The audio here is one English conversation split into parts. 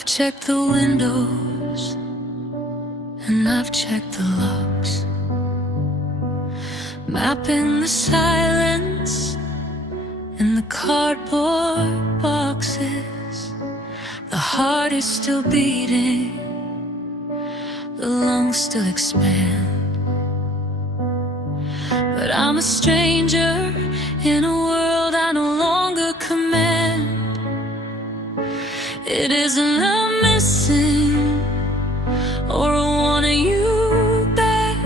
I've checked the windows and I've checked the locks, mapping the silence in the cardboard boxes. The heart is still beating, the lungs still expand, but I'm a stranger in a world I no longer command. It isn't a missing or a wanting you back.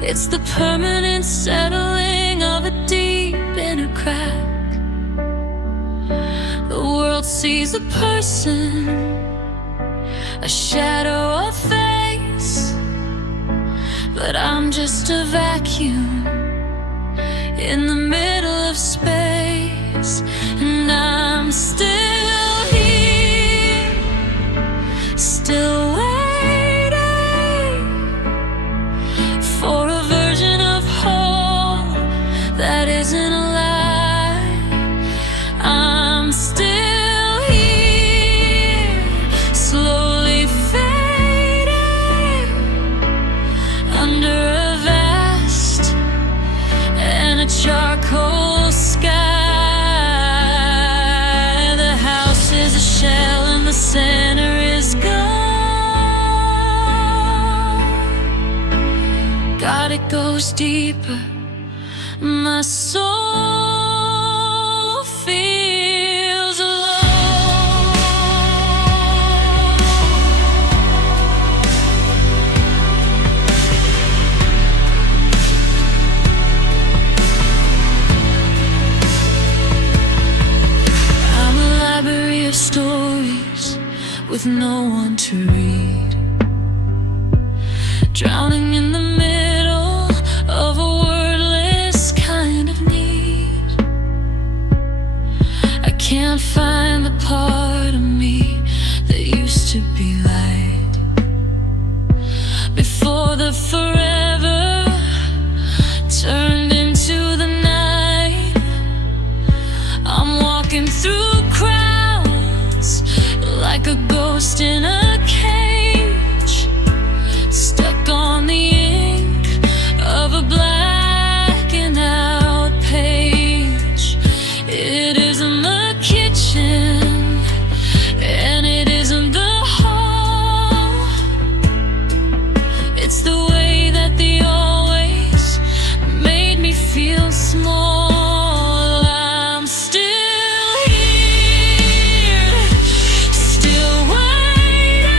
It's the permanent settling of a deep inner crack. The world sees a person, a shadow, a face, but I'm just a vacuum in the middle of space. And I'm still here, still waiting for a version of whole that isn't a lie. I'm still here, slowly fading under a vast and a charcoal sky. The house is a shell and the center is gone. God, it goes deeper. My soul feels alone. I'm a library of stories with no one to read, drowning in the middle of a wordless kind of need. I can't find the part of me that used to be light before the forever turned into the night. I'm walking through crowds like a ghost in a cage, stuck on the ink of a blackened out page. It isn't the kitchen and it isn't the hall. It's the way that they always made me feel small. I'm still here, still waiting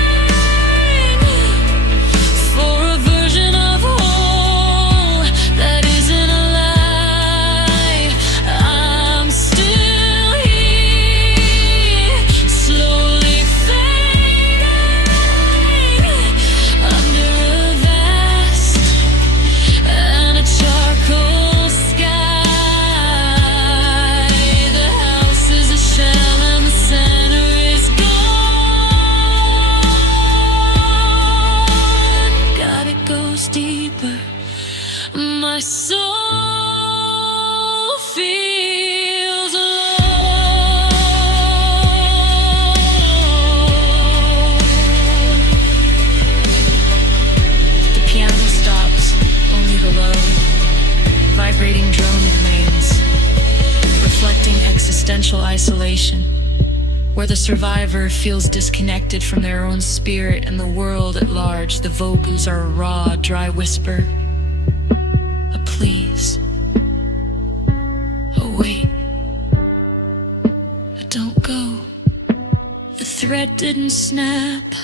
for a version of whole that isn't a lie. I'm still here, slowly fading under a vast and a charcoal sky. The house is a shell and the center is gone. God, it goes deeper. My soul feels alone. The piano stops, only the low, vibrating drone remains, reflecting existential isolation, where the survivor feels disconnected from their own spirit and the world at large. The vocals are a raw, dry whisper, a please, a wait, a don't go. The thread didn't snap,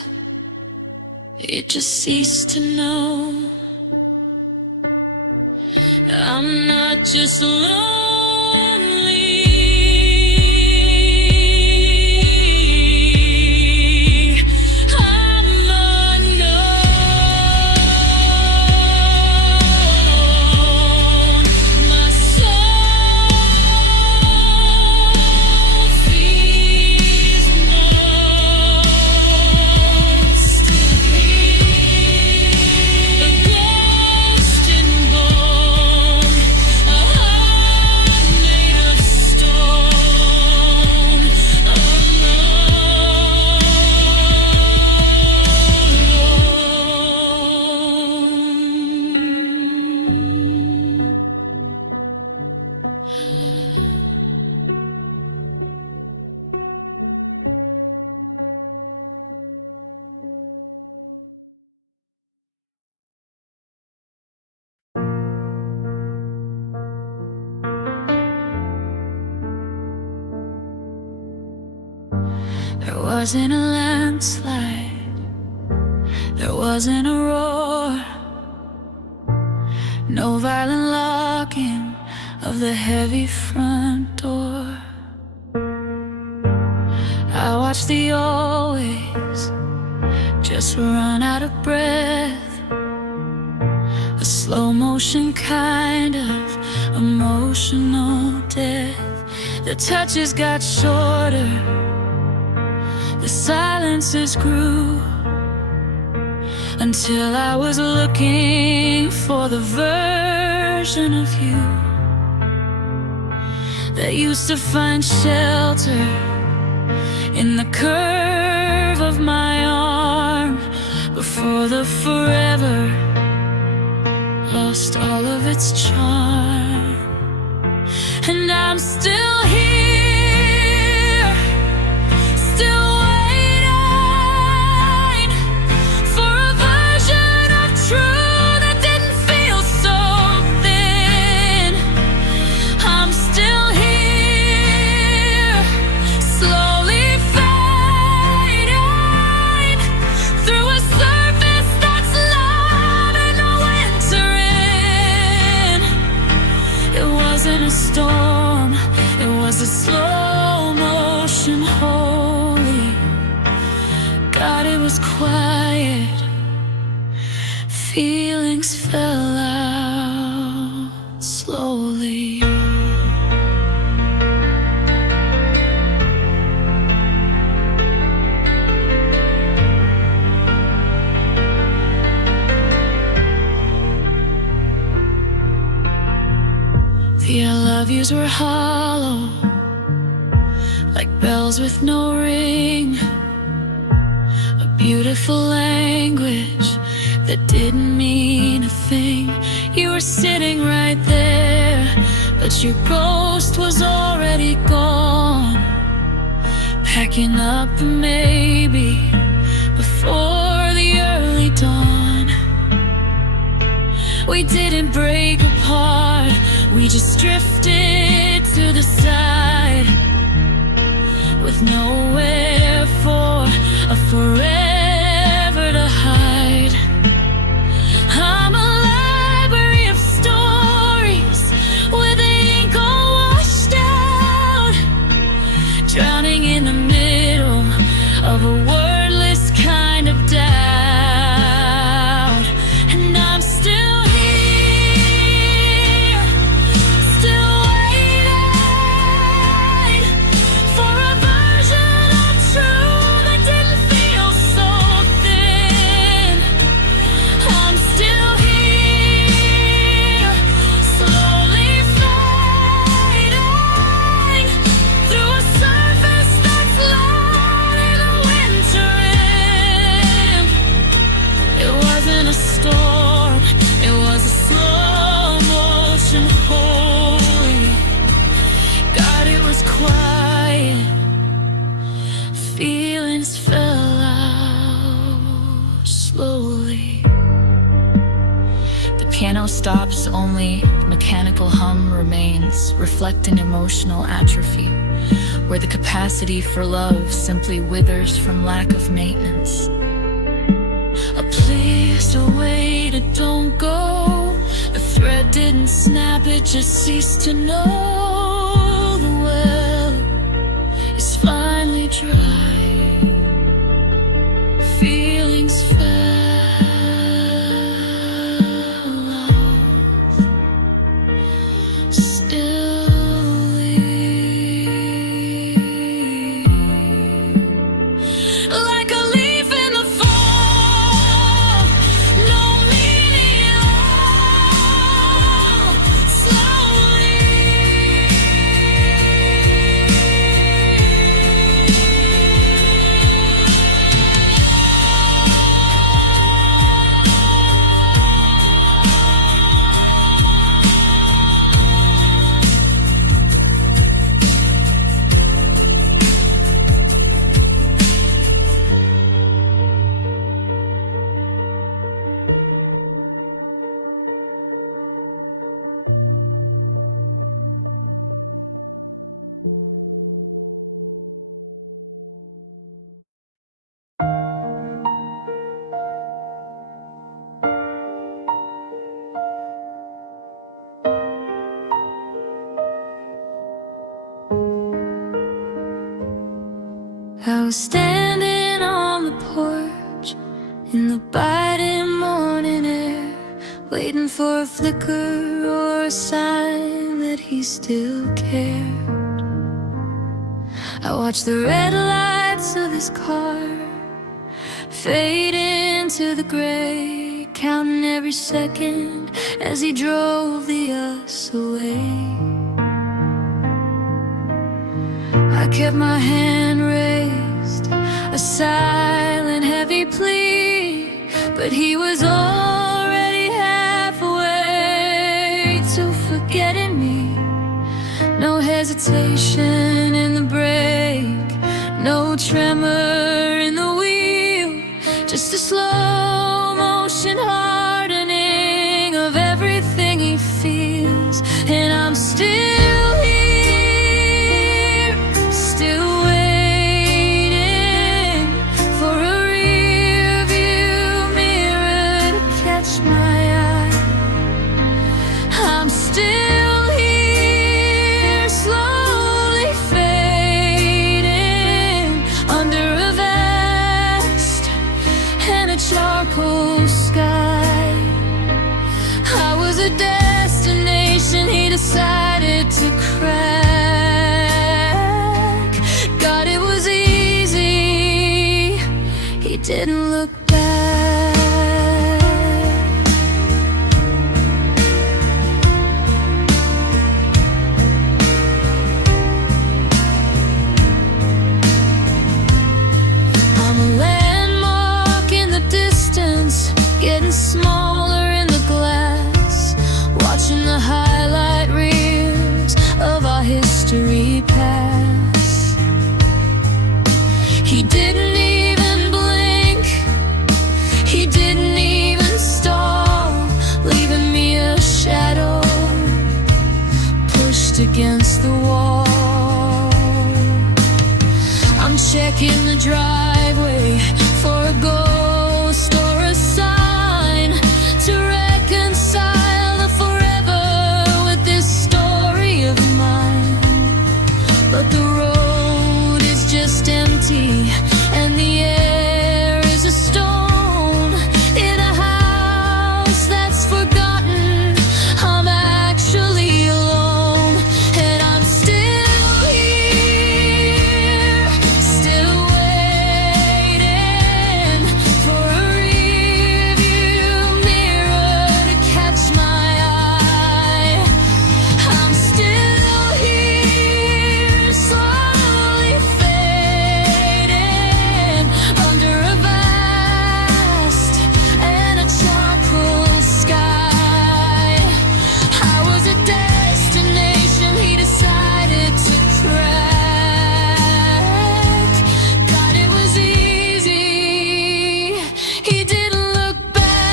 it just ceased to know. I'm not just lonely, I'm unknown. My soul feels known. Still here, a ghost in bone, a heart wasn't a landslide, there wasn't a roar, no violent locking of the heavy front door. I watched the always just run out of breath, a slow motion kind of emotional death. The touches got shorter, the silences grew, until I was looking for the version of you that used to find shelter in the curve of my arm, before the forever lost all of its charm. And I'm still here, still waiting for a version of true that didn't feel so thin. I'm still here, slowly fading through a surface that's love and no winter in. It wasn't a storm, it was a slow motion holy. God, it was quiet, feelings fell out slowly. The I love yous were hollow, like bells with no ring, a beautiful language that didn't mean a thing. You were sitting right there, but your ghost was already gone, packing up maybe before the early dawn. We didn't break apart, we just drifted to the side, with nowhere for a forever to hide. I'm a library of stories where the ink all washed out, drowning in the middle of a wordless kind of doubt. And I'm still here, still waiting for a version of true that didn't feel so thin. I'm still here, slowly fading through a surface that's loud in the winter in. It wasn't a storm, it was a slow motion holy. God, it was quiet, feelings fell out slowly. The piano stops, only mechanical hum remains, reflecting emotional atrophy, where the capacity for love simply withers from lack of maintenance. Please don't wait, it don't go. The thread didn't snap, it just ceased to know. The well is finally dry, feelings fell out, still like a leaf in the fall, no meaning at all, slowly. was standing on the porch in the biting morning air, waiting for a flicker or a sign that he still cared. I watched the red lights of his car fade into the gray, counting every second as he drove the us away. I kept my hand raised, a silent, heavy plea, but he was already halfway to forgetting me. No hesitation in the brake, no tremor in the wheel, just a slow motion hardening of everything he feels. And I'm still here, still waiting for a rear view mirror to catch my eye. I'm still here, slowly fading under a vest and a charcoal sky. I was a destination he decided to crack. God, it was easy, he didn't look back. I'm a landmark in the distance, getting smaller in the glass, watching the highlight reels of our history pass. He didn't even blink, he didn't even stall, leaving me a shadow pushed against the wall. I'm checking the driveway for a ghost or a sign to reconcile the forever with this story of mine. But the road is just empty and the air is a stone in a house that's forgotten. I'm actually alone, and I'm still here, still waiting for a rear view mirror to catch my eye. I'm still here, slowly fading under a vast and a charcoal sky. I was a destination he decided to crack. God, it was easy, he didn't look back.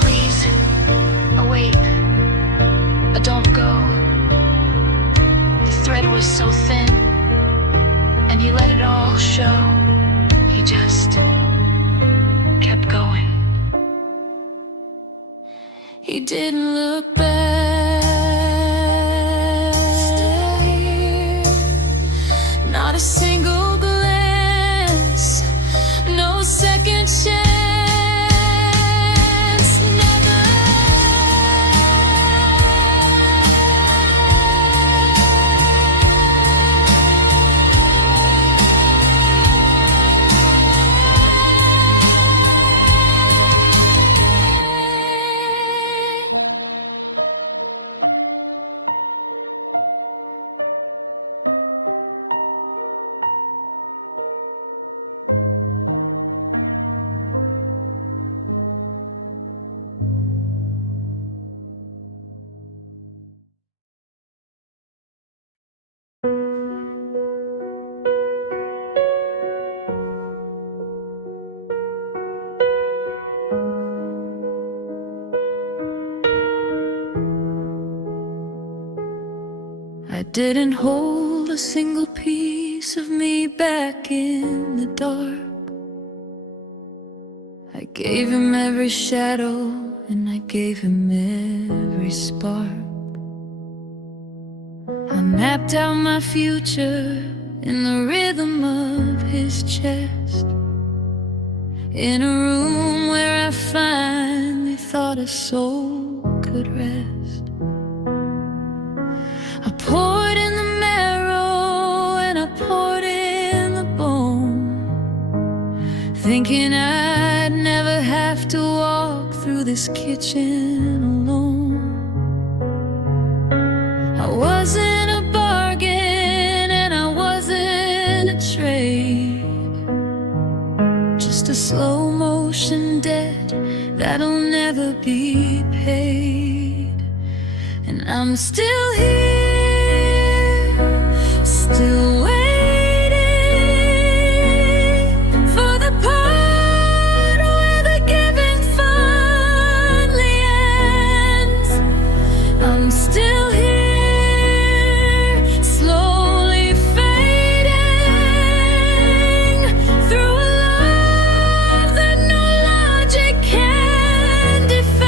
Please, wait, don't go. The thread was so thin, and he let it all show. He just kept going. He didn't look back. Still here, not a single glance, no second chance, never. I didn't hold a single piece of me back in the dark. Gave him every shadow, and I gave him every spark. I mapped out my future in the rhythm of his chest, in a room where I finally thought a soul could rest. I poured in the marrow and I poured in the bone, thinking I'd never have to walk through this kitchen alone. I wasn't a bargain and I wasn't a trade, just a slow motion debt that'll never be paid. And I'm still here, still waiting for the part where the giving finally ends. I'm still here, slowly fading through a love that no logic can defend.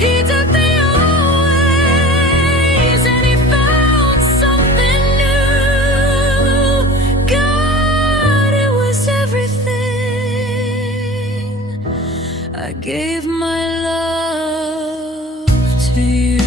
He took the old ways and he found something new. God, it was everything. I gave my love to you.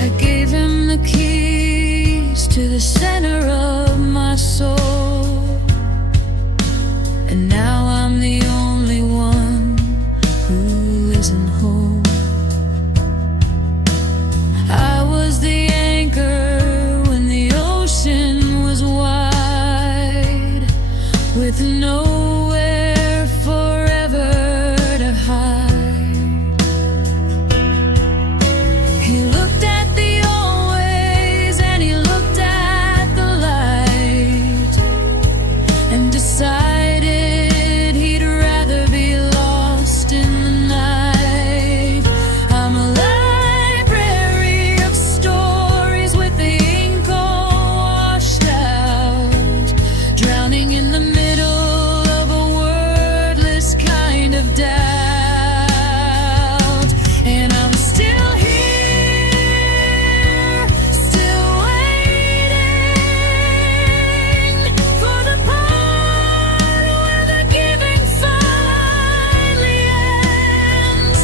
I gave him the keys to the center of my soul, and now I'm the only one who isn't home. I was the anchor when the ocean was wide, with nowhere forever to hide. He looked at the old ways and he looked at the light, and decided he'd rather be lost in the night. I'm a library of stories with the ink all washed out, drowning in the middle of a wordless kind of doubt. And I'm still here, still waiting for the part where the giving finally ends.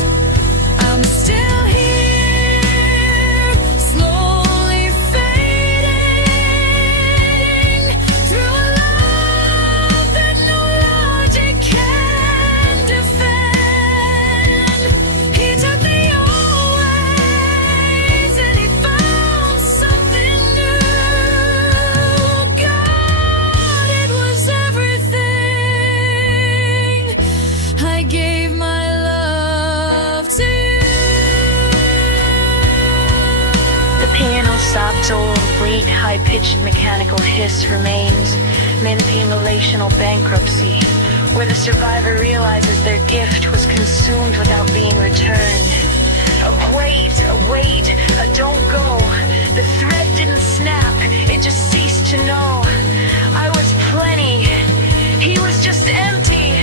I'm still here, slowly fading through a love that no logic can defend. He took the old ways and he found something new. God, it was everything. I gave my love to you. The piano stopped, old, late, high-pitched mechanical hiss remains, mid-accumulational bankruptcy, where the survivor realizes their gift was consumed without being returned. A wait, a don't go. The thread didn't snap, it just ceased to know. I was plenty, he was just empty.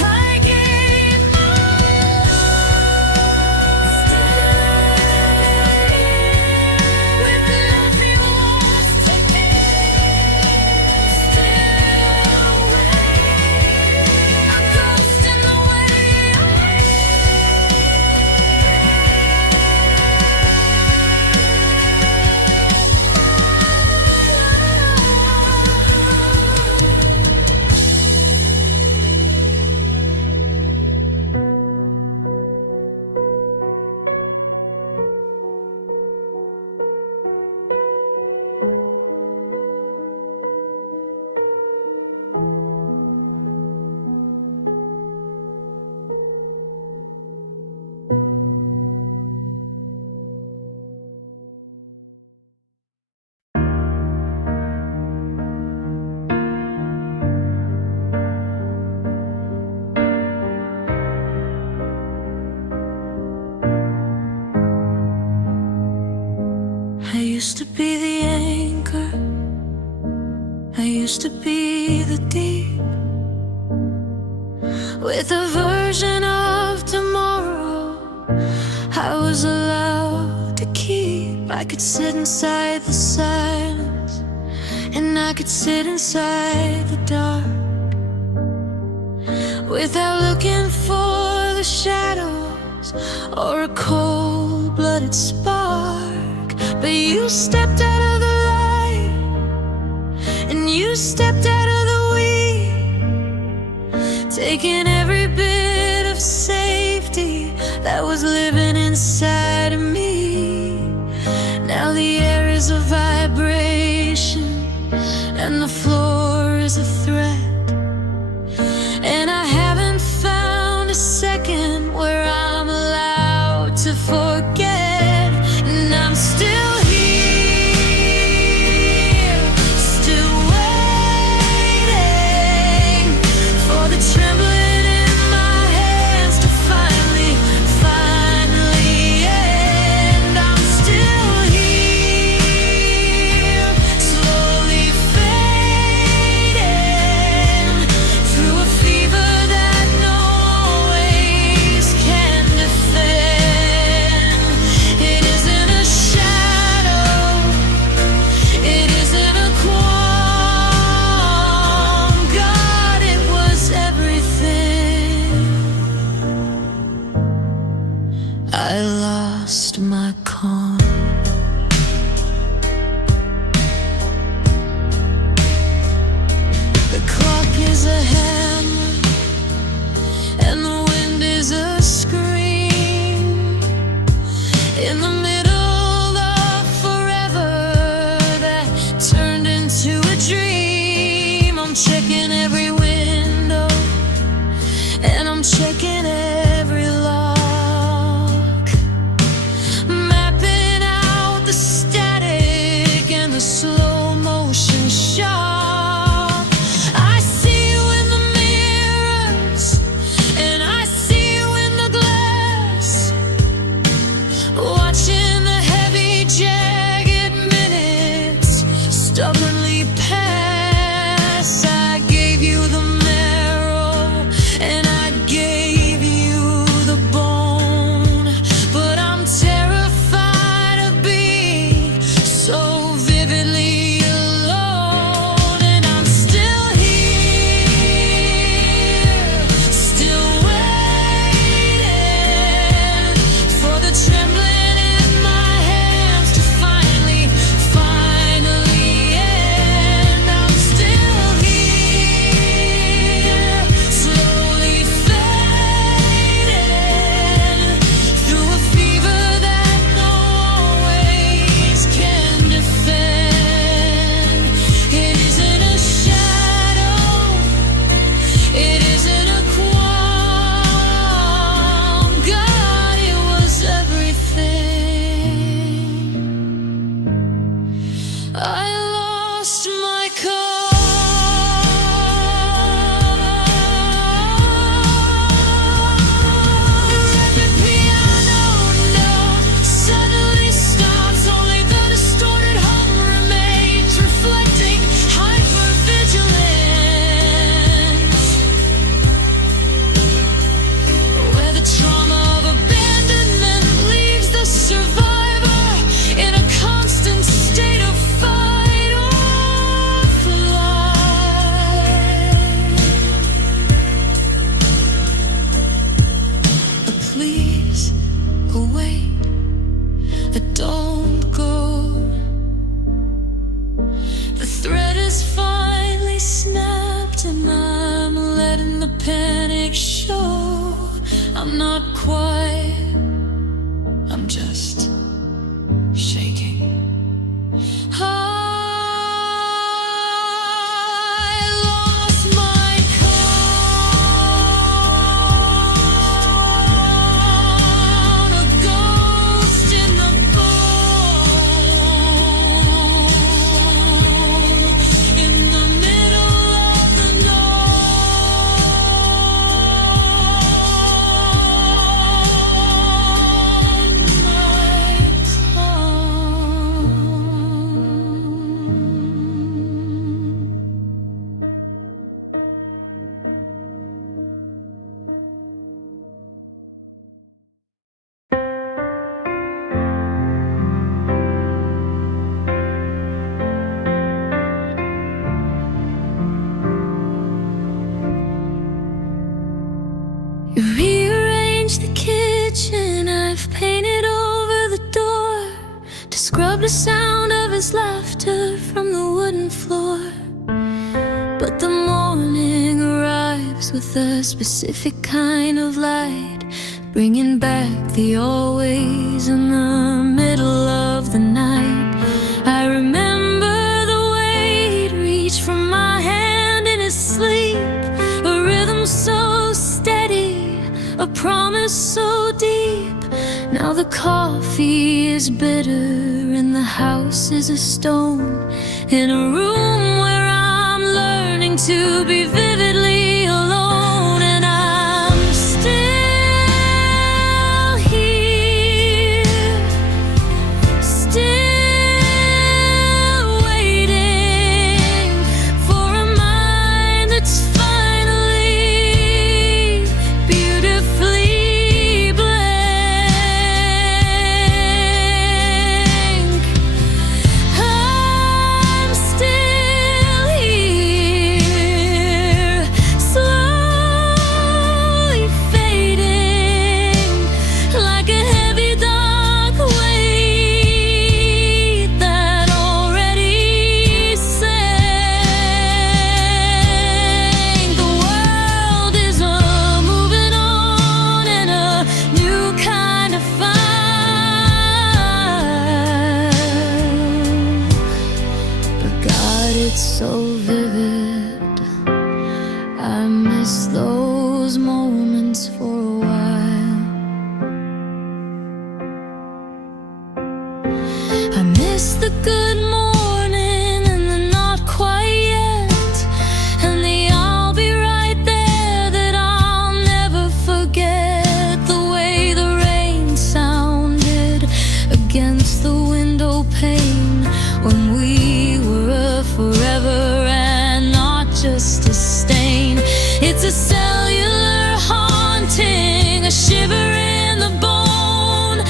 I gave my love with nothing lost to give. Still waiting, a ghost in the way. used to be the anchor, I used to be the deep, with a version of tomorrow I was allowed to keep. I could sit inside the silence, and I could sit inside the dark, without looking for the shadows or a cold-blooded spark. But you stepped out of the light, and you stepped out of the weed, taking every bit of safety that was living inside of me. Now the air is a vibration, and the floor is a threat, and I haven't found a second where I'm allowed to forget. And I'm still here, still waiting for the trembling in my hands to finally end. I'm still here, slowly fading through a fever that no ways can defend. It isn't a shadow, it isn't a qualm. God, it was everything. I lost my calm. The clock is a hammer, and the wind is a scream. In the middle of forever that turned into a dream. I'm checking every window, and I'm checking every lock, mapping out the static and the slow motion shock. I see you in the mirrors, and I see you in the glass, watching the heavy, jagged minutes stubbornly pass. I gave you the marrow, and I gave you the bone, but I'm terrified of being so vividly alone. And I'm still here, still waiting for the trembling in my hands to finally end. I'm still here, slowly fading through a fever that no ways can defend. It isn't a shadow, it isn't a qualm. God, it was everything. I lost my the piano note suddenly stops, only the distorted hum remains, reflecting hypervigilance, where the trauma of abandonment leaves the survivor in a constant state of fight or flight. But please await, don't go. The thread is finally snapped, and I'm letting the panic show. I'm not quiet, I'm just shaking. I lost my calm, a ghost in the bone, in the middle of the night. the sound of his laughter from the wooden floor. But the morning arrives with a specific kind of light, bringing back the always in the middle of the night. I remember the way he'd reach for my hand in his sleep, a rhythm so steady, a promise so deep. Now the coffee is bitter and the house is a stone, in a room where I'm learning to be vividly alone. And I'm still here, still waiting for a mind that's finally beautifully blank. I'm still here, slowly fading, like a heavy dark weight that already sank. The world is moving on in a new kind of fire. But God, it's so vivid. I miss those moments for a while. I miss the good morning and the not quite yet, and the I'll be right there that I'll never forget. The way the rain sounded against the window pane when we were a forever and not just a stain. It's a cellular haunting, a shiver in the bone,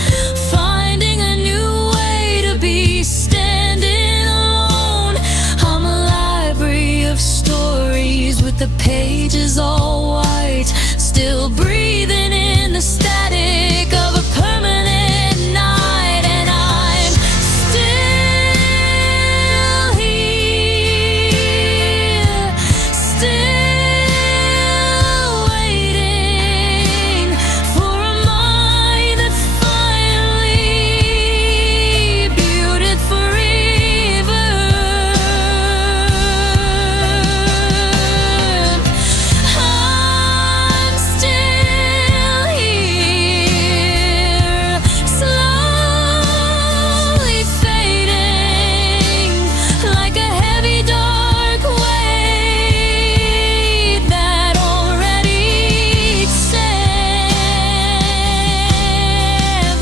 finding a new way to be standing alone. I'm a library of stories with the pages all white, still breathing in the static of a permanent night. And I'm still here, still waiting for a mind that's finally beautifully burned. I'm still here, slowly fading, like a heavy dark weight that already sank.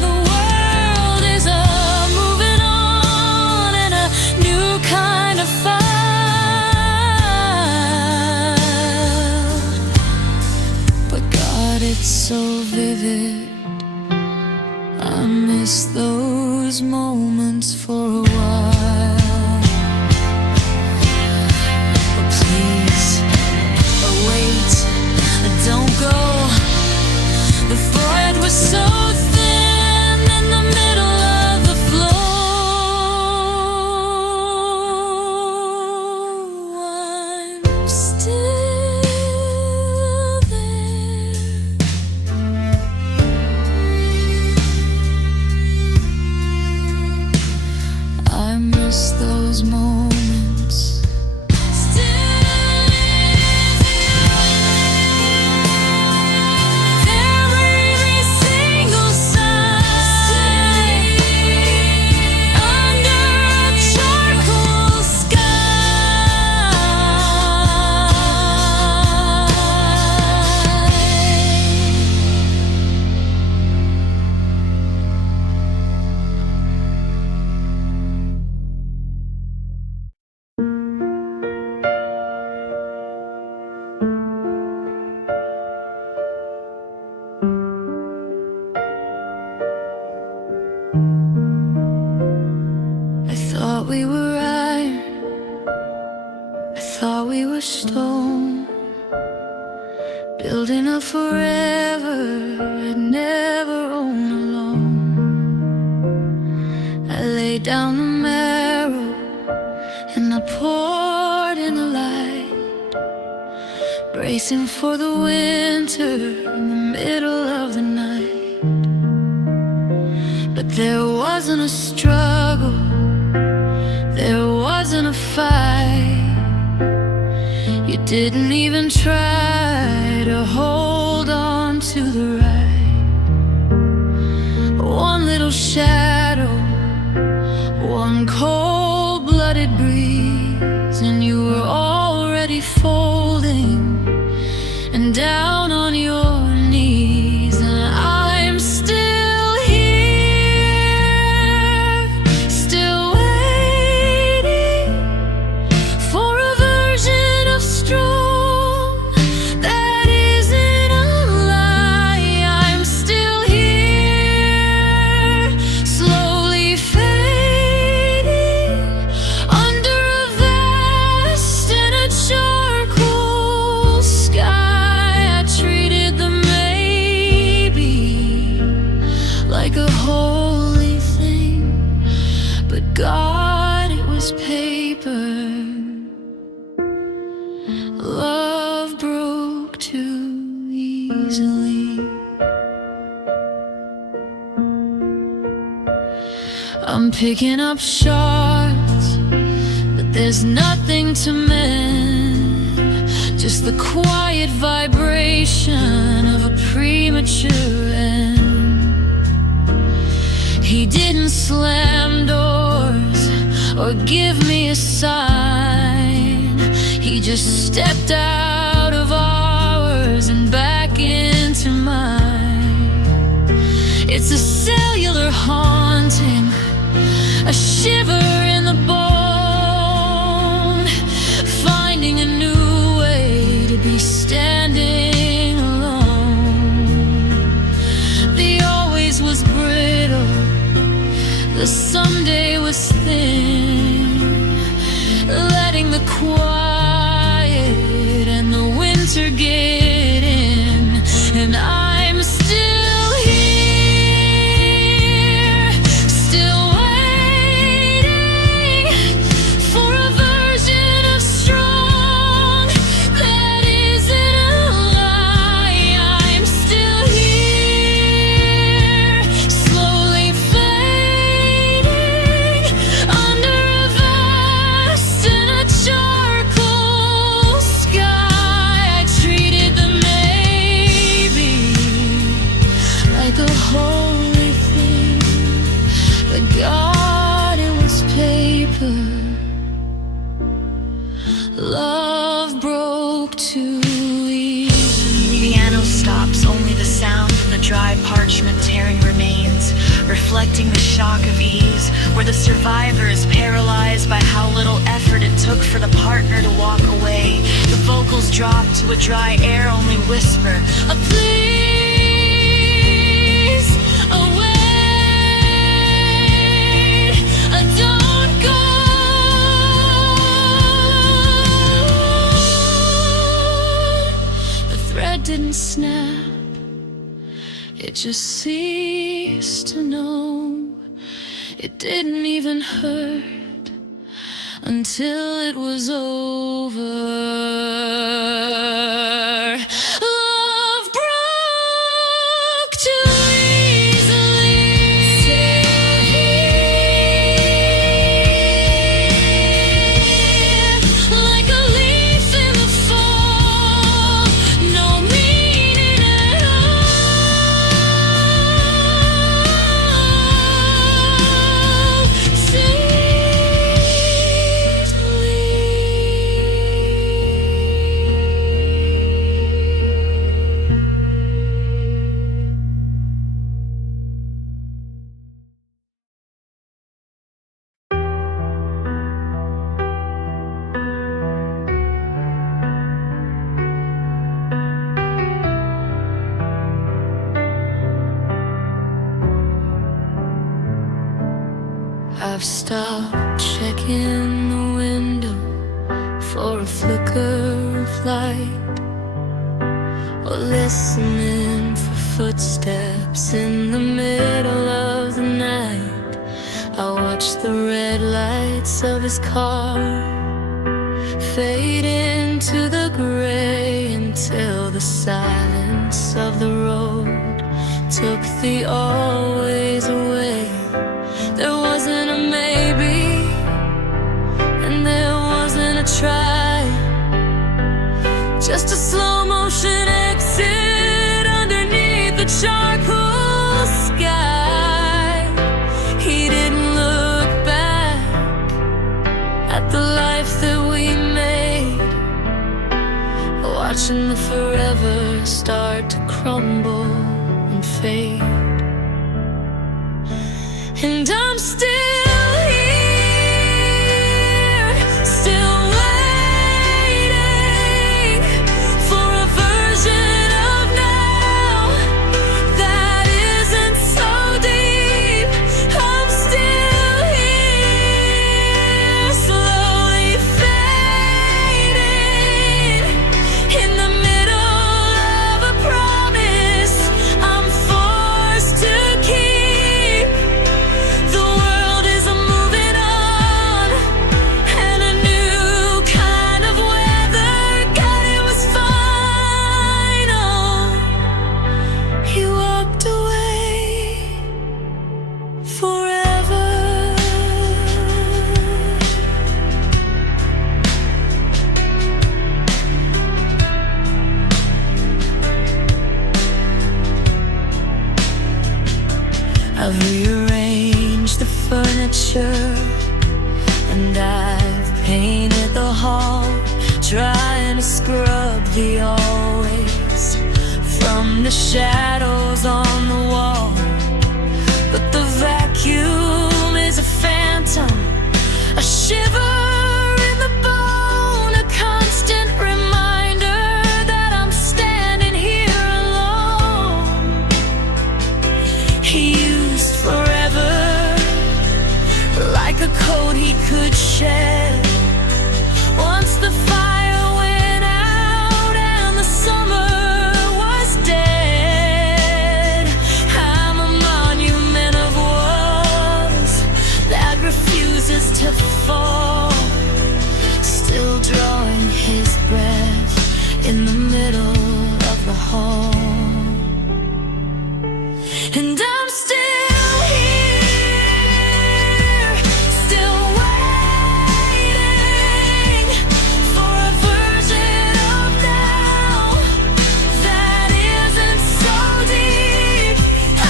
The world is moving on in a new kind of fire. But God, it's so vivid. I miss those moments for a while. But please, wait, don't go. The thread was so thin in the middle of the flow. I'm still there. I miss those moments. Still every single sigh under a charcoal I thought we were iron, I thought we were stone, building a forever I'd never own alone. I laid laid down the marrow and I poured in the light, bracing for the winter in the middle of the night. But there wasn't a struggle, there wasn't a fight. You didn't even try to hold on to the right. One little shadow, one cold-blooded breeze, and you were already folding and down on your knees. And I'm still here, still waiting for a version of strong that isn't a lie. I'm still here, slowly fading under a vest and a charcoal sky. I treated the maybe like a holy thing, but God, it was paper. Love broke too easily. I'm picking up shards, but there's nothing to mend, just the quiet vibration of a premature end. He didn't slam doors or give me a sign. He just stepped out of ours and back into mine. It's a cellular haunting, a shiver in the bone, finding a new way to be standing alone. The always was brittle, the someday was thin, letting the quiet and the winter get in. And I'm still here, still waiting for a version of strong that isn't a lie. I'm still here, slowly fading under a vest and a charcoal sky. I treated the maybe like a holy thing, but God, it was paper. Love broke too easily. Piano stops, only the sound of the dry parchment tearing remains, reflecting the shock of ease, where the survivor is paralyzed by how little effort it took for the partner to walk away. The vocals drop to a dry air-only whisper, a please, a wait, a don't go. The thread didn't snap, it just ceased to know. It didn't even hurt until it was over. Love broke too easily. Like a leaf in the fall, no meaning at all. I've stopped checking the window for a flicker of light, or listening for footsteps in the middle of the night. I watch watch the red lights of his car fade into the gray until the silence of the road took the always away. There wasn't a maybe, and there wasn't a try, just a slow motion exit underneath the charcoal sky. He didn't look back at the life that we made, watching the forever start to crumble and fade. And I'm still here, still waiting for a version of now that isn't so deep. I'm still here, slowly fading in the middle of a promise I'm forced to keep. The world is moving on, and a new kind of weather. God, it was final. He walked away forever. I've rearranged the furniture, and I've painted the hall, trying to scrub the always from the shadows on the wall. But the vacuum is a phantom, a shiver in the bone, a constant reminder that I'm standing here alone. He used forever like a coat he could shed. Once the fire went out and the summer was dead, I'm a monument of walls that refuses to fall, still drawing his breath in the middle of the hall. And I'm still here, still waiting for a version of now that isn't so deep.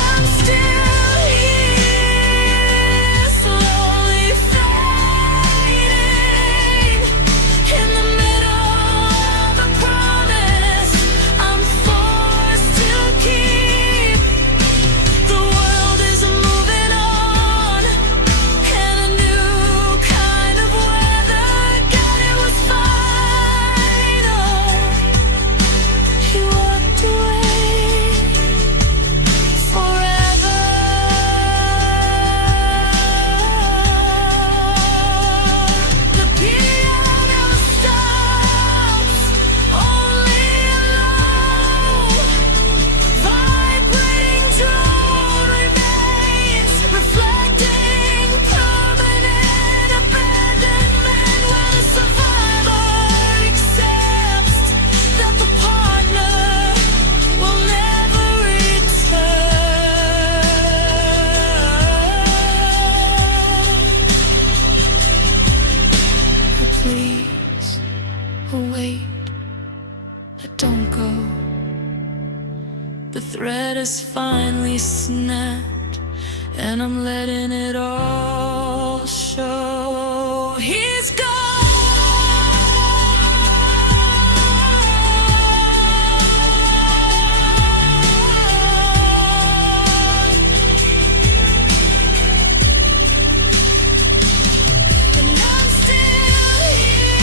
I'm still here, slowly fading in the middle of a promise I'm forced to keep. The world is moving on, and a new kind of weather. God, it was final. He walked away forever. The piano stops, only alone. Vibrating drone remains, reflecting permanent abandonment, where the survivor accepts that the partner will never return. But please, wait, don't go. The thread is finally snapped, and I'm letting it all show. He's gone. And I'm still here.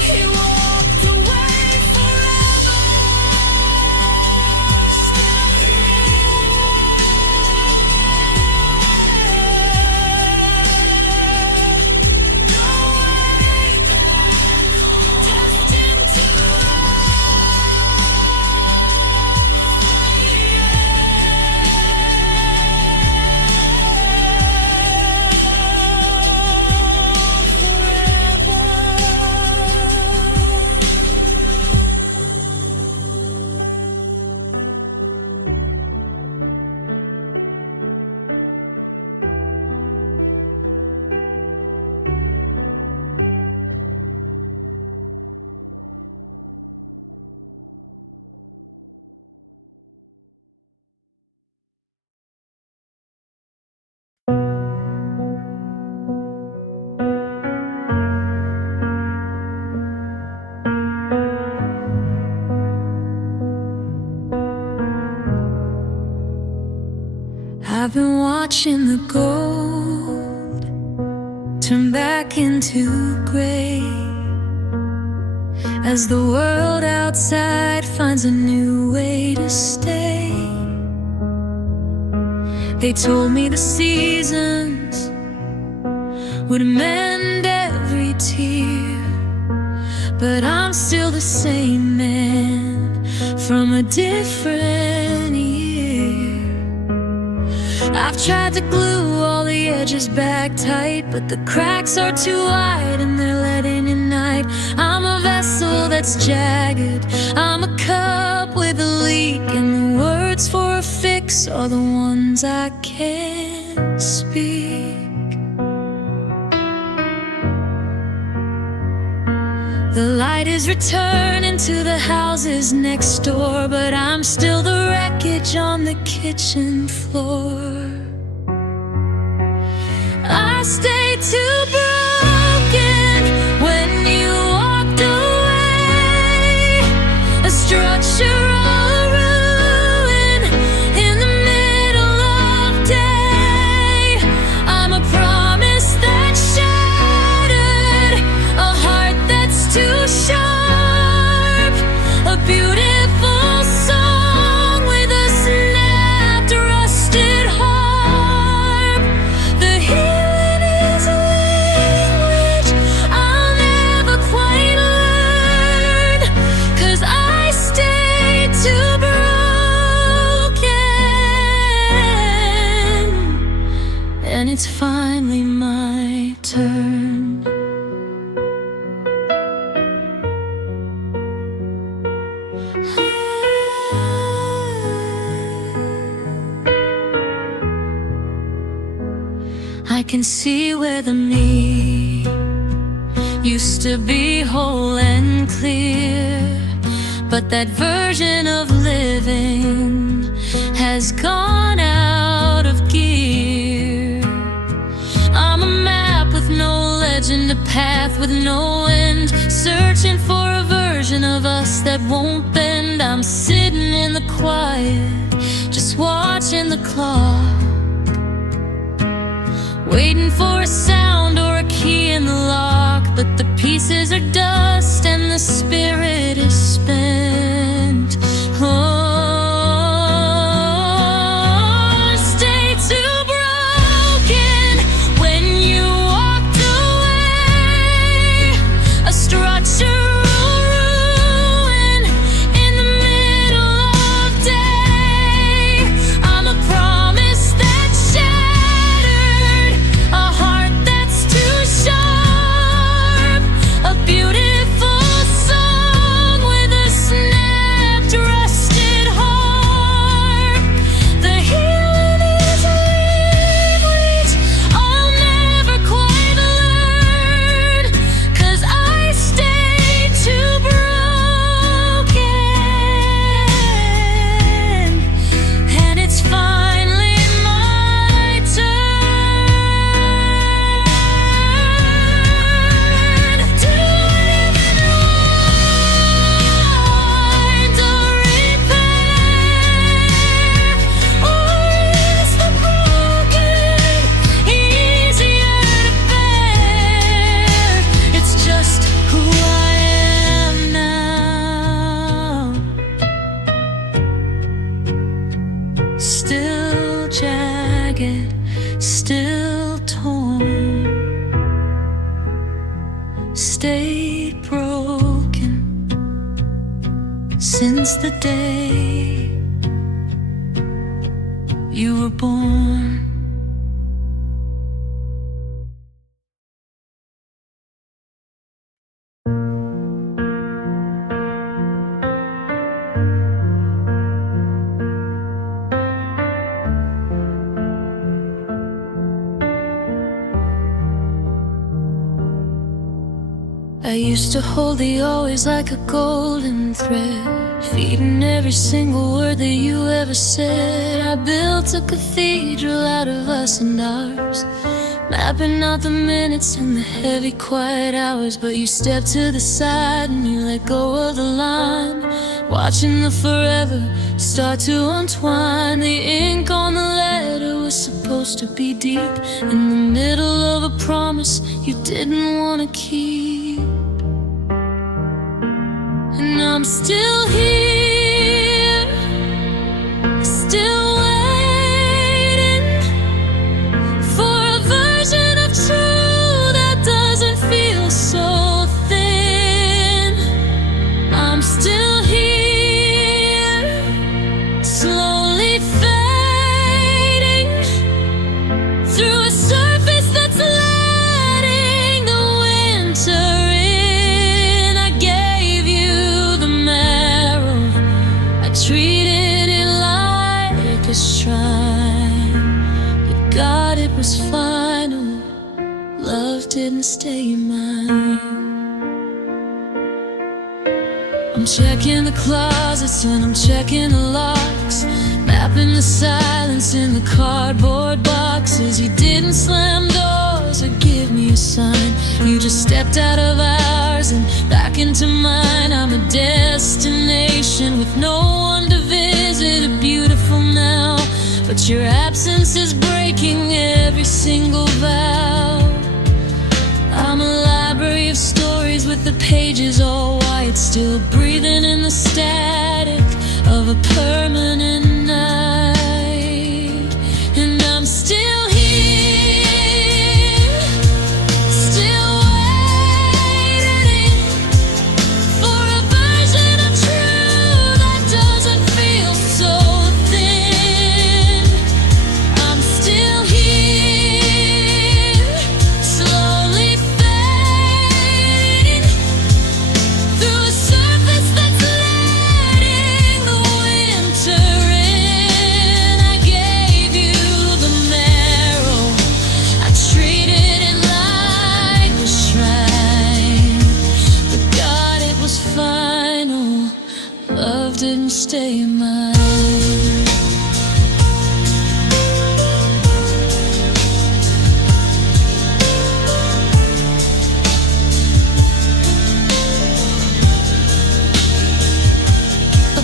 He walked away watching the gold turn back into gray, as the world outside finds a new way to stay. They told me the seasons would mend every tear, but I'm still the same man from a different year. I've tried to glue all the edges back tight, but the cracks are too wide and they're letting in night. I'm a vessel that's jagged, I'm a cup with a leak, and the words for a fix are the ones I can't speak. The light is returning to the houses next door, but I'm still the wreckage on the kitchen floor. I stayed too broken when you walked away, a structural ruin in the middle of day. I'm a promise that shattered, a heart that's too sharp, a beautiful song with a snapped, rusted harp. The healing is a language I'll never quite learn, 'cause I stayed too broken, and it's finally my turn. I can see where the me used to be whole and clear, but that version of living has gone out of gear. I'm a map with no legend, a path with no end, searching for a version of us that won't bend. I'm sitting in the quiet, just watching the clock, waiting for a sound or a key in the lock, but the pieces are dust and the spirit is spent. Stay too broken when you walked away, a structural ruin in the middle of day. I'm a promise that shattered, a heart that's too sharp, a beautiful song with a snapped, rusted harp. The healing is a language I'll never quite learn, 'cause I stayed too broken, and it's finally my turn. Do it even wind or repair, or is the broken easier to bear? It's just who I am now, still jagged, still torn, stayed broken since the day you were born. I used to hold the always like a golden thread, feeding every single word that you ever said. I built a cathedral out of us and ours, mapping out the minutes and the heavy quiet hours. But you stepped to the side and you let go of the line, watching the forever start to untwine. The ink on the letter was supposed to be deep, in the middle of a promise you didn't want to keep. And I'm still here, still waiting for a version of true that doesn't feel so thin. I'm still here, slowly fading through a surface that's letting the winter in. I gave you the marrow, I treated it like a shrine, but God, it was final. Love didn't stay mine. I'm checking the closets and I'm checking the locks, mapping the silence in the cardboard boxes. You didn't slam doors or give me a sign, you just stepped out of ours and back into mine. I'm a destination with no one to visit, a beautiful now, but your absence is breaking every single vow. I'm a library of stories with the pages all white, still breathing in the static of a permanent night. And I'm still here, still waiting for a version of true that doesn't feel so thin. I'm still here, slowly fading through a surface that's letting the winter in. I gave you the marrow, I treated it like a shrine, but God, it was final. Love didn't stay mine.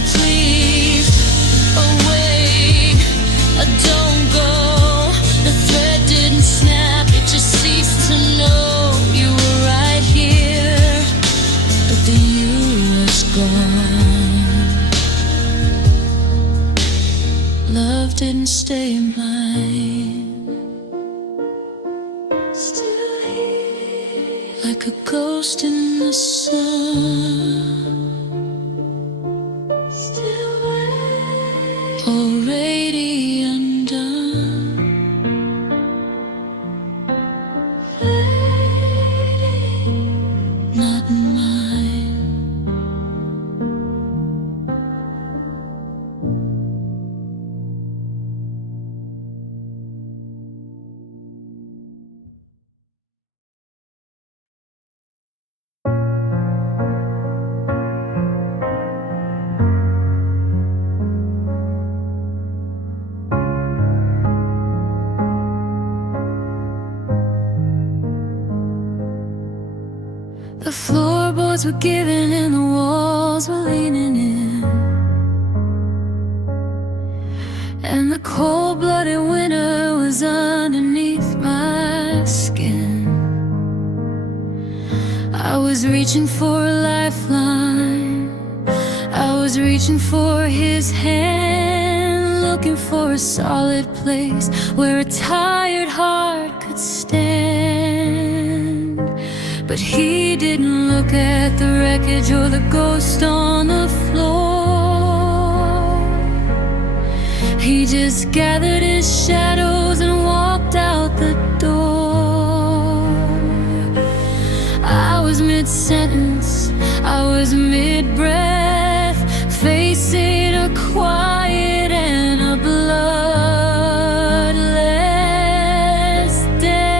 Please, awake, don't go. The thread didn't snap, it just ceased to know you were right here, but the you was gone. Love didn't stay mine. Still here, like a ghost in the sun, already undone, fading, not mine. The floorboards were giving and the walls were leaning in, and the cold-blooded winter was underneath my skin. I was reaching for a lifeline, I was reaching for his hand, looking for a solid place where a tired heart could stand. But he didn't look at the wreckage or the ghost on the floor. He just gathered his shadows and walked out the door. I was mid-sentence, I was mid-breath, facing a quiet and a bloodless death.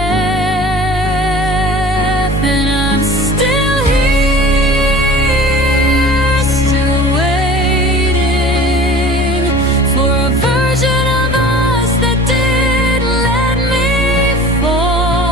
And I'm still here, still waiting for a version of us that didn't let me fall.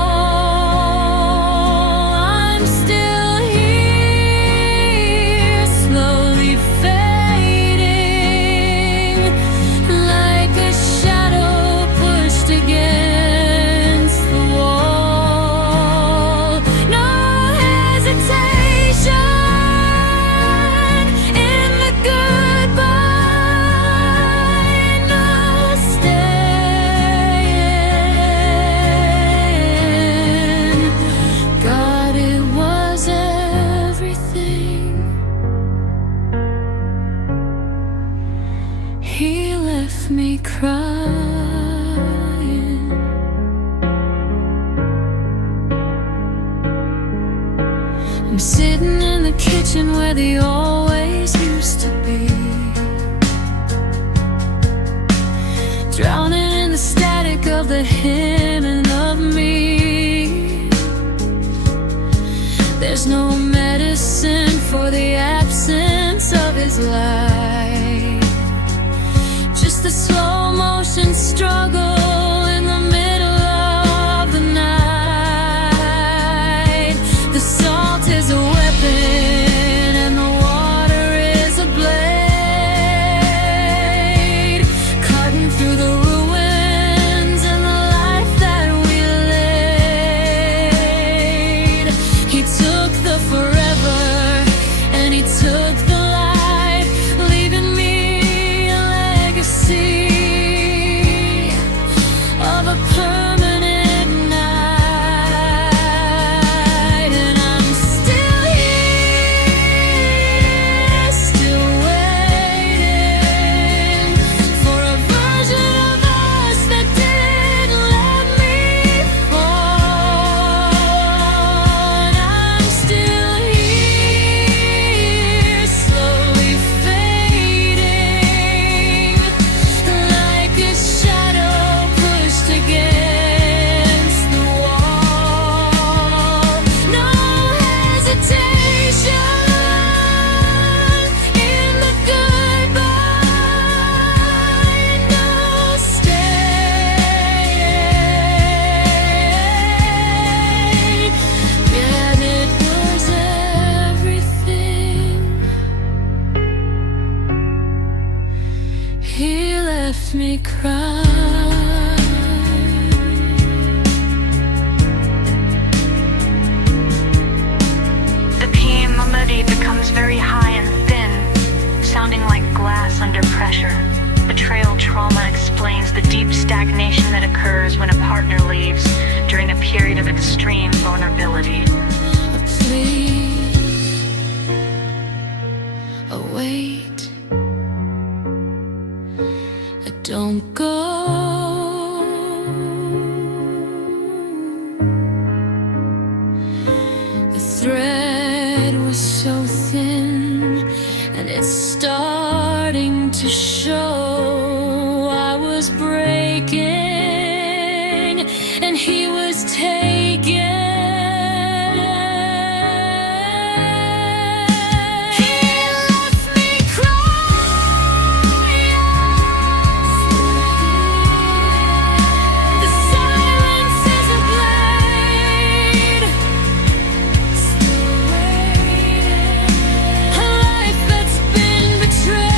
I'm sitting in the kitchen where they always used to be, drowning in the static of the him and of me. There's no medicine for the absence of his light, just the slow motion struggle in the middle of the night. The salt is a weapon and the water is a blade, cutting through the ruins and the life that we laid. He took the forever and he took the life, leaving me a legacy of a permanent night. And I'm still here, still waiting for a version of us that didn't let me fall. And I'm still here, slowly fading, like a shadow pushed against the wall. No hesitation in the goodbye, no staying. Yeah, it was everything. He left me crying. The PM melody becomes very high and thin, sounding like glass under pressure. Betrayal trauma explains the deep stagnation that occurs when a partner leaves during a period of extreme vulnerability. Please, wait. Don't go. The thread was so thin, and it's starting to show. I was breaking, and he was taken. He left me crying. The silence is a blade, still waiting. A life that's been betrayed.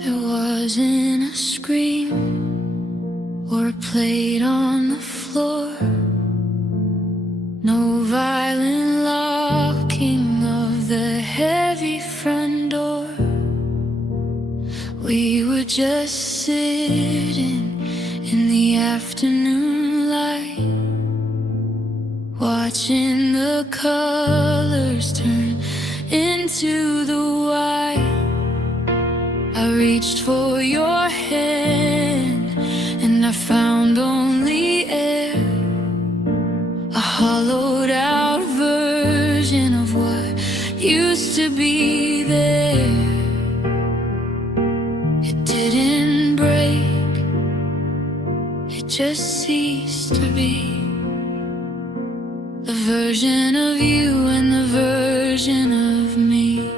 There wasn't a scream or a plate on the floor, no violent locking of the heavy front door. We were just sitting in the afternoon light, watching the colors turn into the white. I reached for your hand and I found only air, a hollowed out version of what used to be there. It didn't break, it just ceased to be. The version of you and the version of me.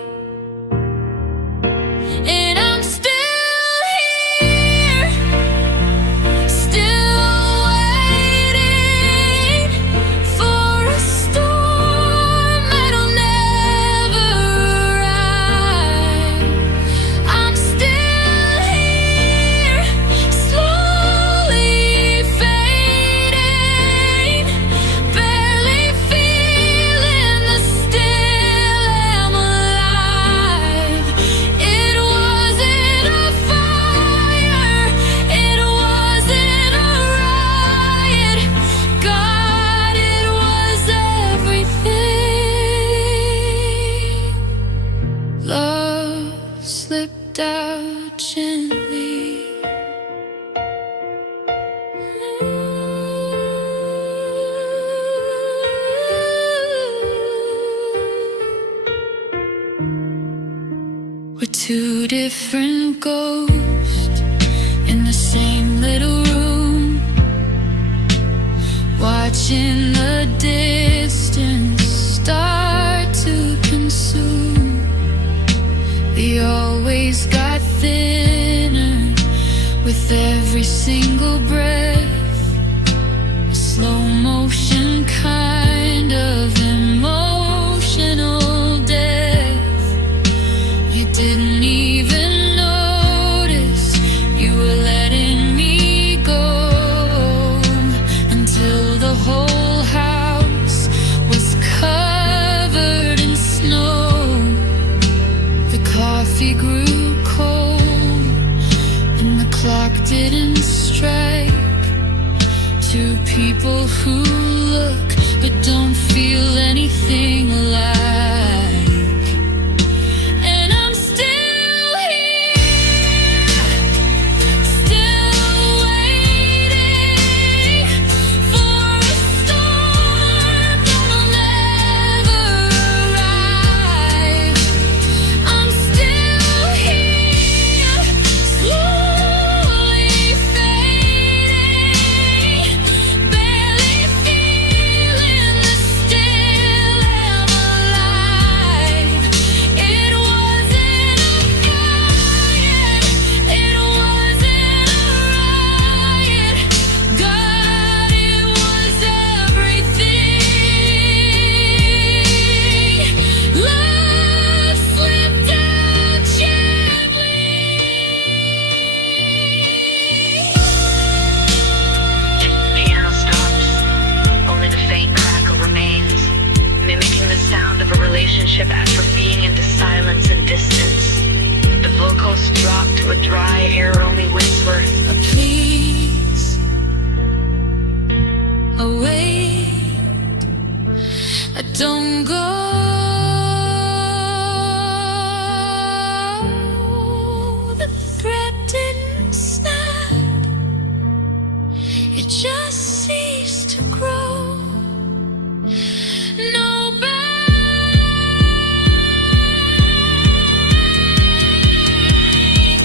And I'm still here, still waiting for a storm that'll never out gently. We're two different ghosts in the same little room, watching the distance start to consume. We always got thinner with every single breath, a slow motion kind of emotional death. You didn't even notice you were letting me go until the whole house was covered in snow. The coffee grew cold and the clock didn't strike. Two people who look but don't feel anything alike. And I'm still here, still waiting for a storm that will never arrive. I'm still here, slowly fading, barely feeling the still am alive. It wasn't a riot, it wasn't a riot. God, it was everything. Love slipped out gently. Piano stops. Only the faint crackle remains, mimicking the sound of a relationship atrophying into silence and distance. The vocals drop to a dry, air-only whisper. Please, wait, don't go. The thread didn't snap, it just ceased to grow. No bang,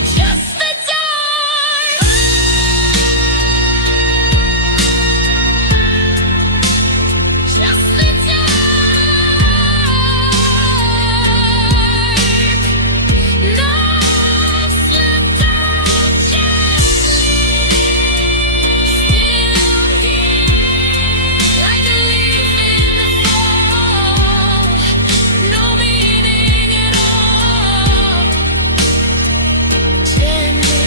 just the dark. Just the dark. No slipped out gently. Still here, like a leaf in the fall. No meaning at all. Gently.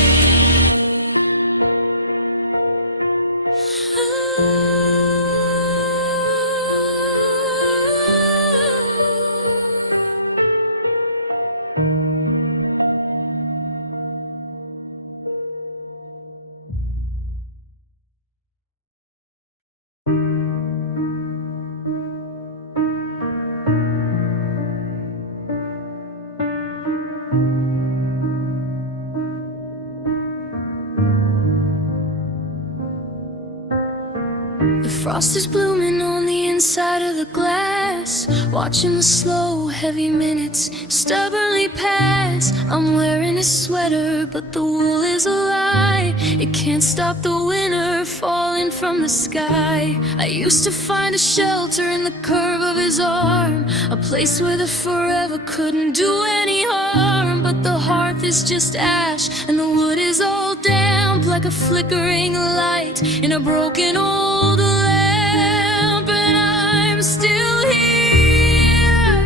The frost is blooming on the inside of the glass, watching the slow, heavy minutes stubbornly pass. I'm wearing a sweater, but the wool is a lie. It can't stop the winter falling from the sky. I used to find a shelter in the curve of his arm, a place where the forever couldn't do any harm. But the hearth is just ash, and the wood is all damp, like a flickering light in a broken old lamp. And I'm still here,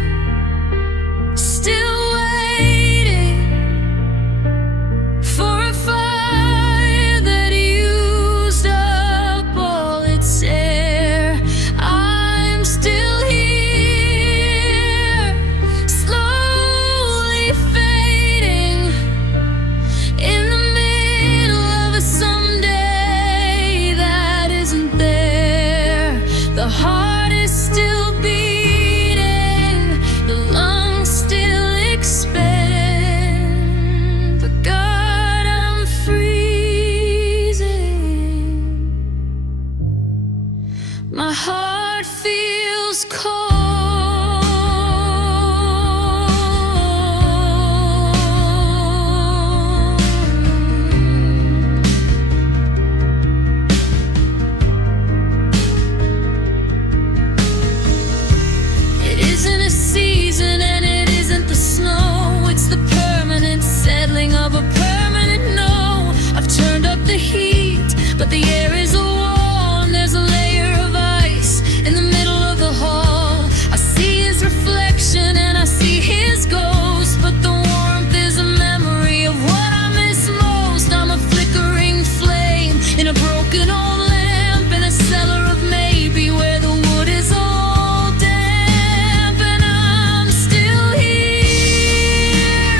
still waiting for a fire that used up all its air. I'm still here, slowly fading in the middle of a someday that isn't there. but the air is a wall and there's a layer of ice in the middle of the hall. I see his reflection and I see his ghost, but the warmth is a memory of what I miss most. I'm a flickering flame in a broken old lamp in a cellar of maybe where the wood is all damp. And I'm still here,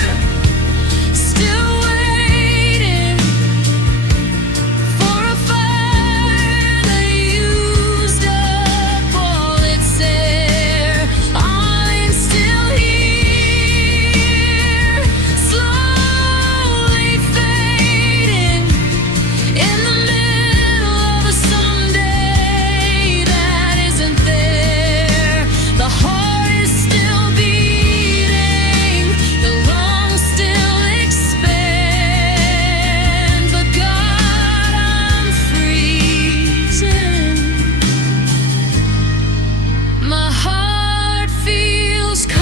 still waiting for a fire that used up all its air. I'm still here, slowly fading in the middle of a someday that isn't there. The heart is still beating, the lungs still expand, but God, I'm freezing. My heart feels cold.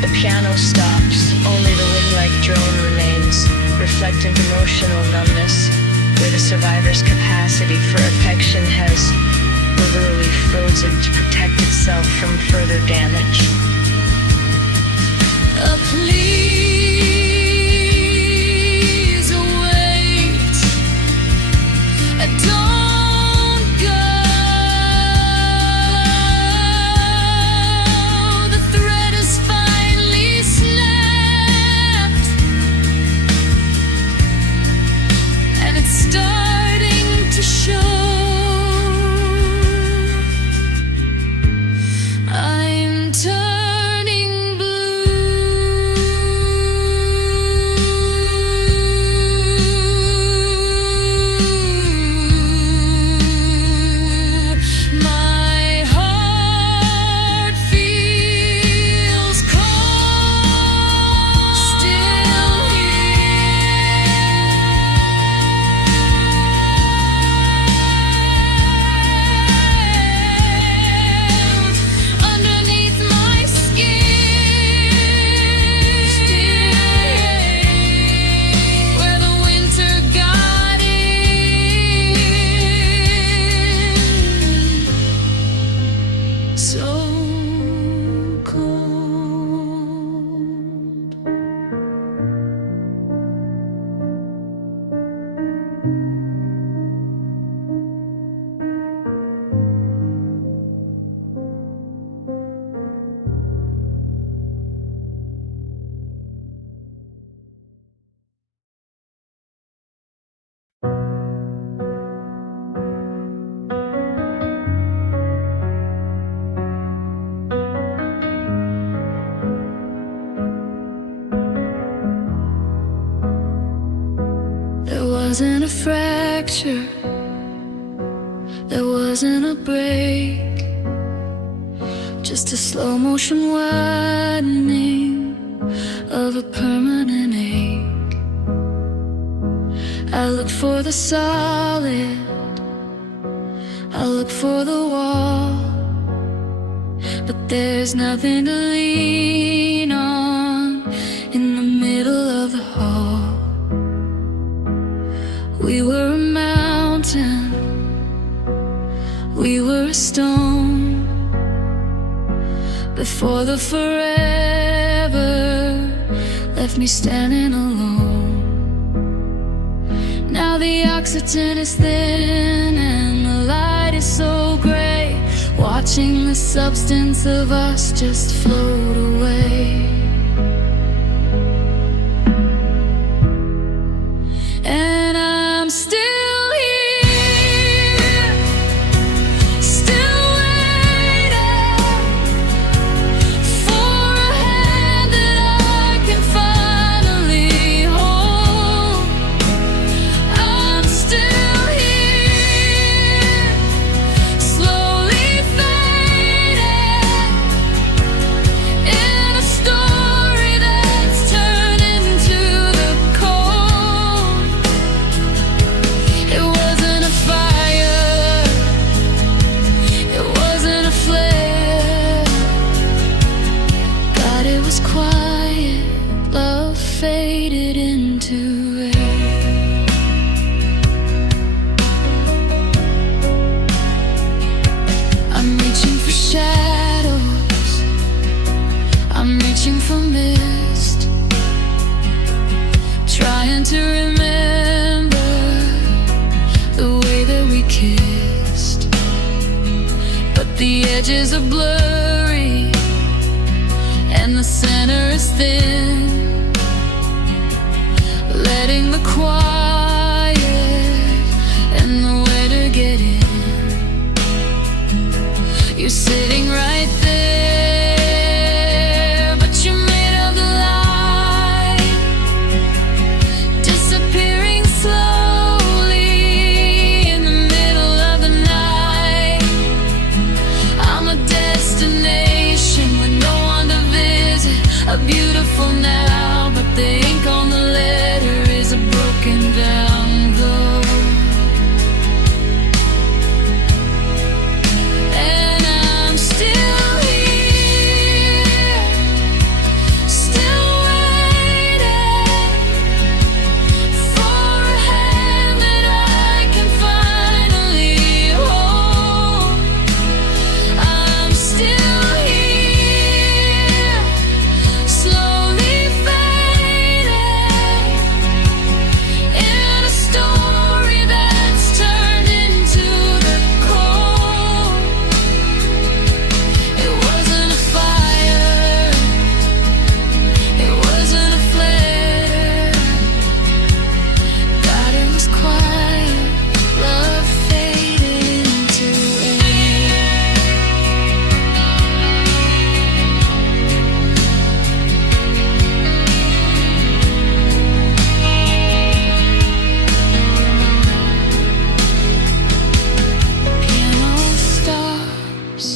The piano stops, only the wind-like drone remains, reflecting emotional numbness, where the survivor's capacity for affection has literally frozen to protect itself from further damage. Please wait, don't go. The thread is finally snapped, and it's starting to show. I'm turning blue. My heart feels cold. Still here, underneath my skin, where the winter got in. So cold. There wasn't a fracture, there wasn't a break, just a slow motion widening of a permanent ache. I look for the solid, I look for the wall, but there's nothing to lean on in the middle of the hall. We were a mountain, we were a stone, before the forever left me standing alone. Now the oxygen is thin and the light is so gray, watching the substance of us just float away. And I'm still here, still waiting for a hand that I can finally hold. I'm still here, slowly fading in a storm. faded into air. I'm reaching for shadows, I'm reaching for mist, trying to remember the way that we kissed. But the edges are blurry and the center is thin, letting the quiet and the weather get in. You're sitting right there, but you're made of the light, disappearing slowly in the middle of the night. I'm a destination with no one to visit, a beautiful now, but the ink on the letter is a broken down glow. And I'm still here, still waiting for a hand that I can finally hold. I'm still here, slowly fading in a story that's turned into the cold. It wasn't a fire, it wasn't a flare. God, it was quiet, love faded into air. Piano stops,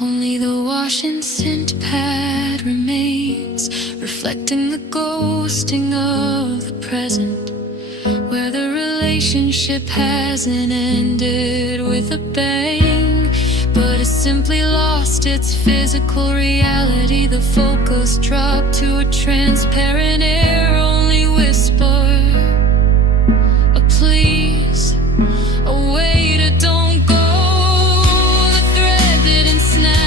only the washing scent pad remains, reflecting the ghosting of the present, where the relationship hasn't ended with a bang, but it simply lost its physical reality. The focus dropped to a transparent air, only whisper a please, a way to don't go. The thread didn't snap,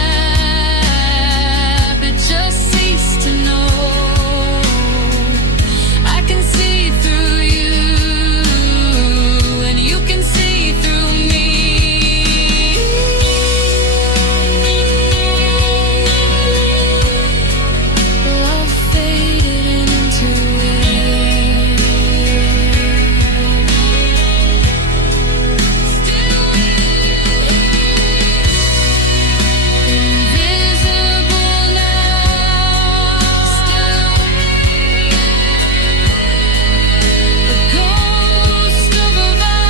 it just ceased to know. I can see through you, and you can see through me. Love faded into air. Still invisible now. Still the ghost of a vow.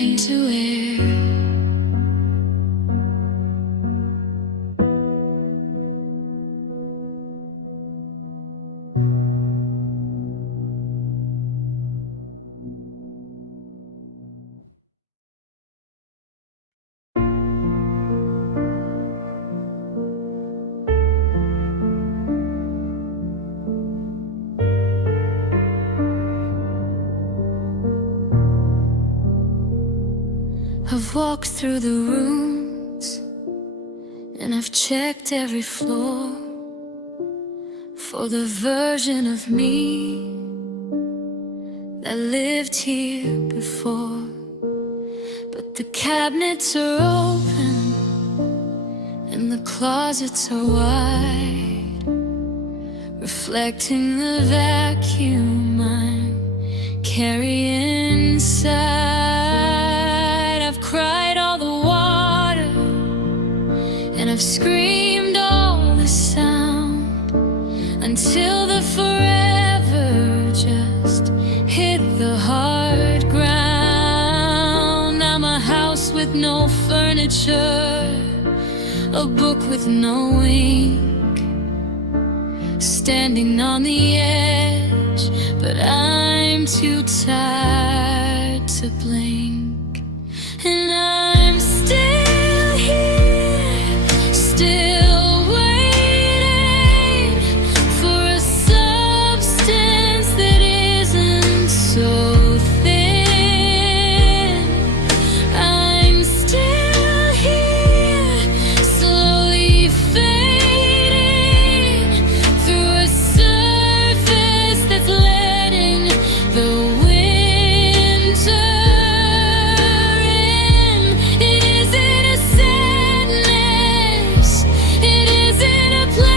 Into air. I've walked through the rooms and I've checked every floor for the version of me that lived here before. But the cabinets are open and the closets are wide, reflecting the vacuum I'm carrying inside. I've cried all the water and I've screamed all the sound until the forever just hit the hard ground. I'm a house with no furniture, a book with no ink, standing on the edge, but I'm too tired to blink. And I'm still here, still waiting for a substance that isn't so thin. I'm still here, slowly fading through a surface that's letting the winter in. It isn't a sadness, it isn't a planning.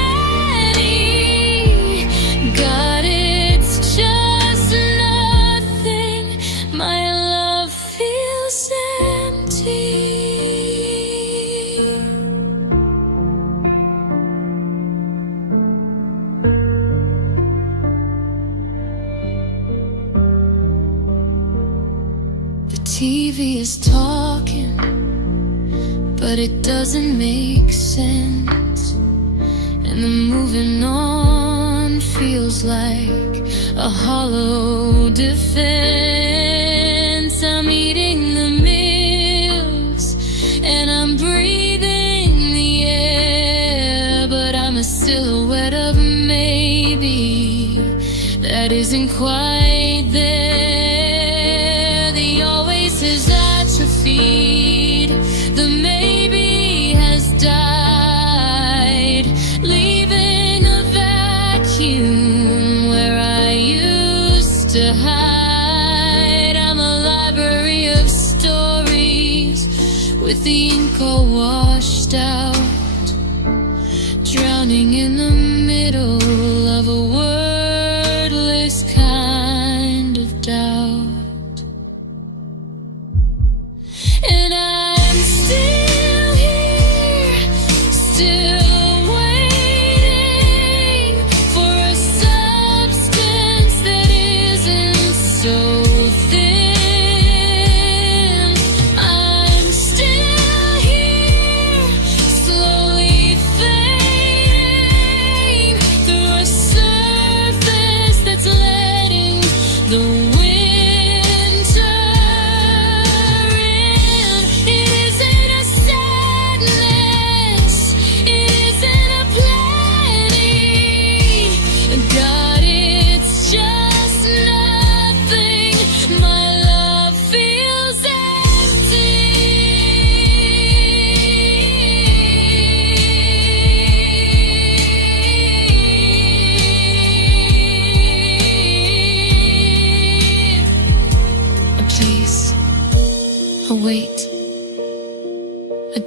God, it's just nothing. My love feels empty. The TV is talking, but it doesn't make sense. And the moving on feels like a hollow defense. I'm eating the meals and I'm breathing the air, but I'm a silhouette of maybe that isn't quite there. The always is atrophied, the maybe has died, leaving a vacuum where I used to hide. I'm a library of stories with the ink all washed out, drowning in the middle of a wordless kind of doubt. And I'm still here, still waiting for a substance that isn't so thin. I'm still here, slowly fading through a surface that's letting the winter in. It isn't a sadness, it isn't a planning. God, it's just nothing. My love feels empty. Please, wait.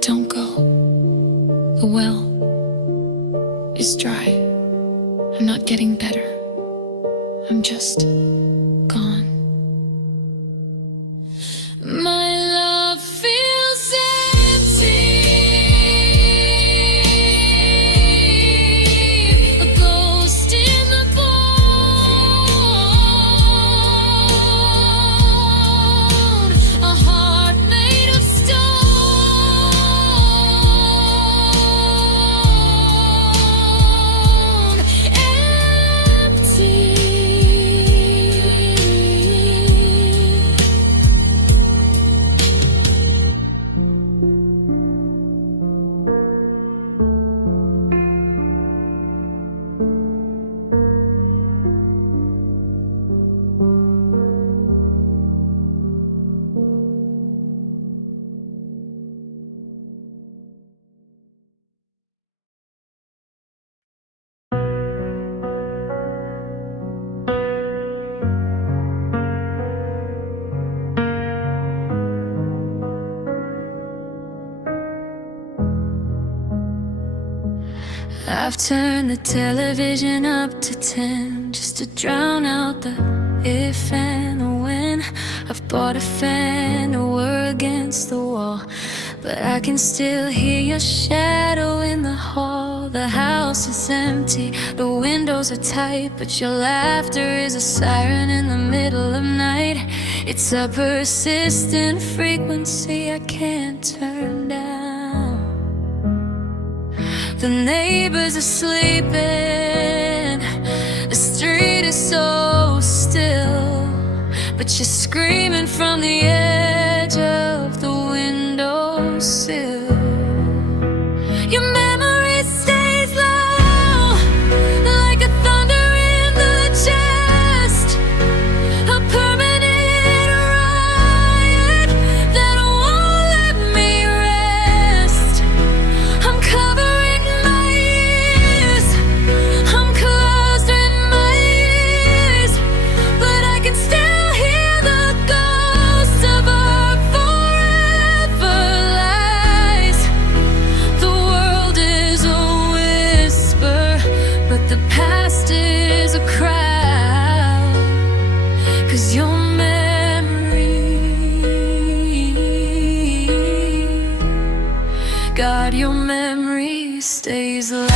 Don't go. The well is dry. I'm not getting better. I'm just gone. My love feels empty. A ghost in the bone, a heart made of stone. Empty. I've turned the television up to 10 just to drown out the if and the when. I've bought a fan and we're against the wall, but I can still hear your shadow in the hall. The house is empty, the windows are tight, but your laughter is a siren in the middle of night. It's a persistent frequency I can't turn down. The neighbors are sleeping, the street is so still, but you're screaming from the edge of the windowsill. Your memory memory stays loud.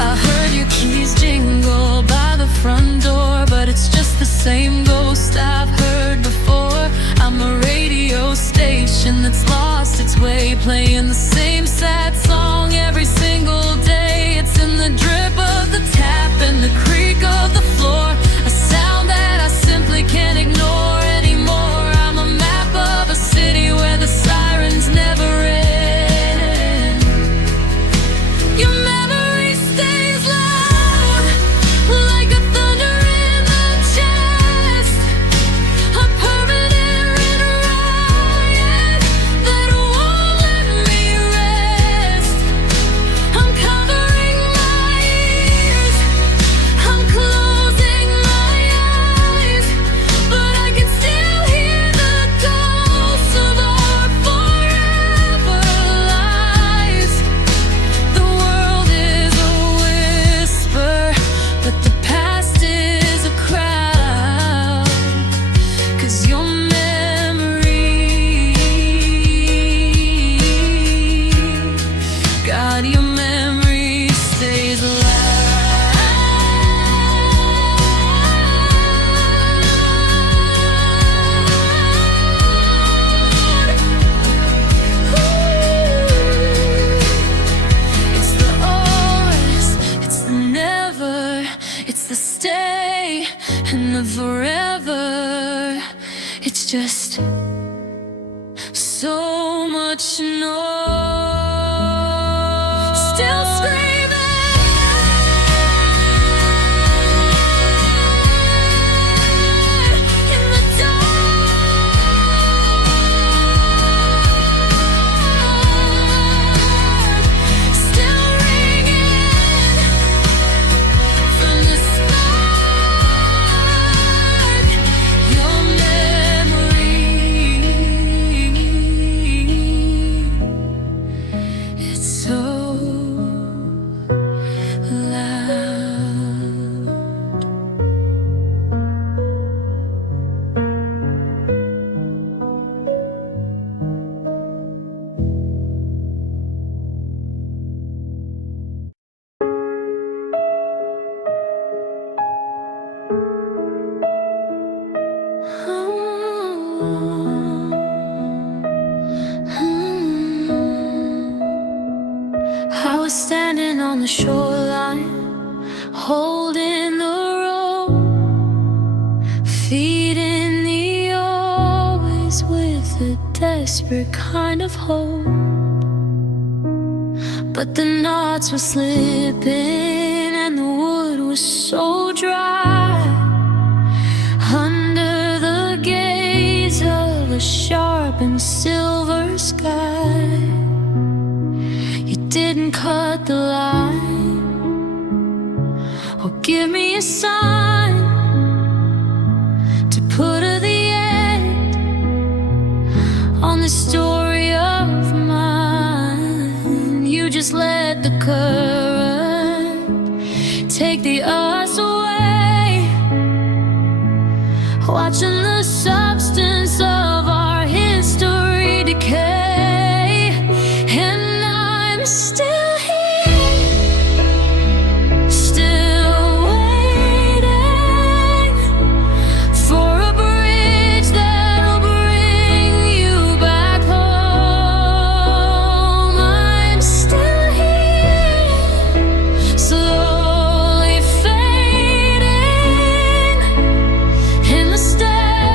I heard your keys jingle by the front door, but it's just the same ghost I've heard before. I'm a radio station that's lost its way, playing the same sad song every single day. It's in the drip of the tap and the creak of the floor, a sound that I simply can't ignore anymore. I'm a map of a city where the sirens never end. Your memory stays loud, like a thunder in the chest, a permanent riot that won't let me rest. I'm covering my ears, I'm closing my eyes, but I can still hear the ghosts of our forever lies. The world is a whisper, but the past is a crowd. 'Cause your memory, God, your memory stays loud. It's the always, it's the never, it's the stay and the forever. It's just so much noise. Still screaming in the dark, still ringing from the spark. Your memory, it's so loud. I was standing on the shoreline, holding the rope, feeding the always with a desperate kind of hope. But the knots were slipping and the wood was so dry. Under the gaze of a sharp and silver sky, you didn't cut the line or give me a sign to put the end on the story of mine. You just let the current take the us away, watching the substance of our history decay. And I'm still here, still waiting for a bridge that'll bring you back home. I'm still here, slowly fading in the stairs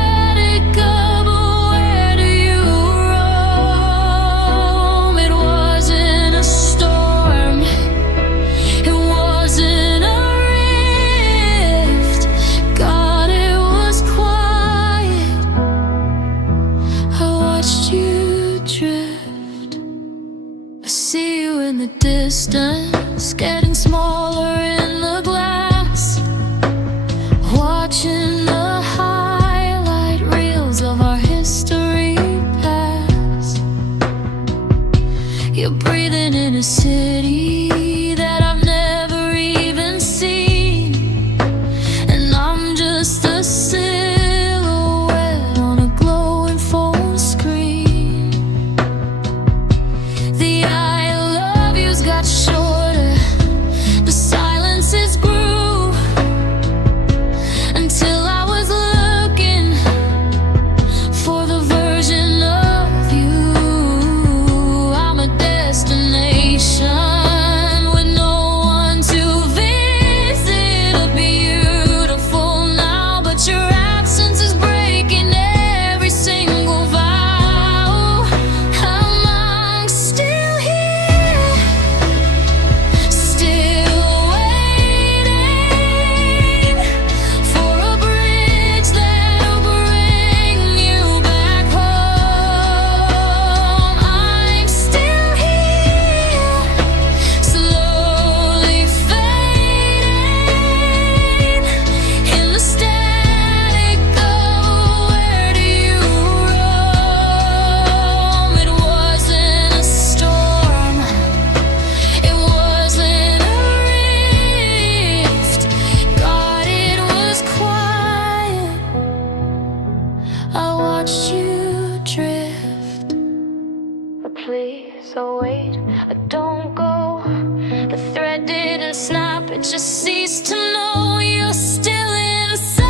but just cease to know you're still inside.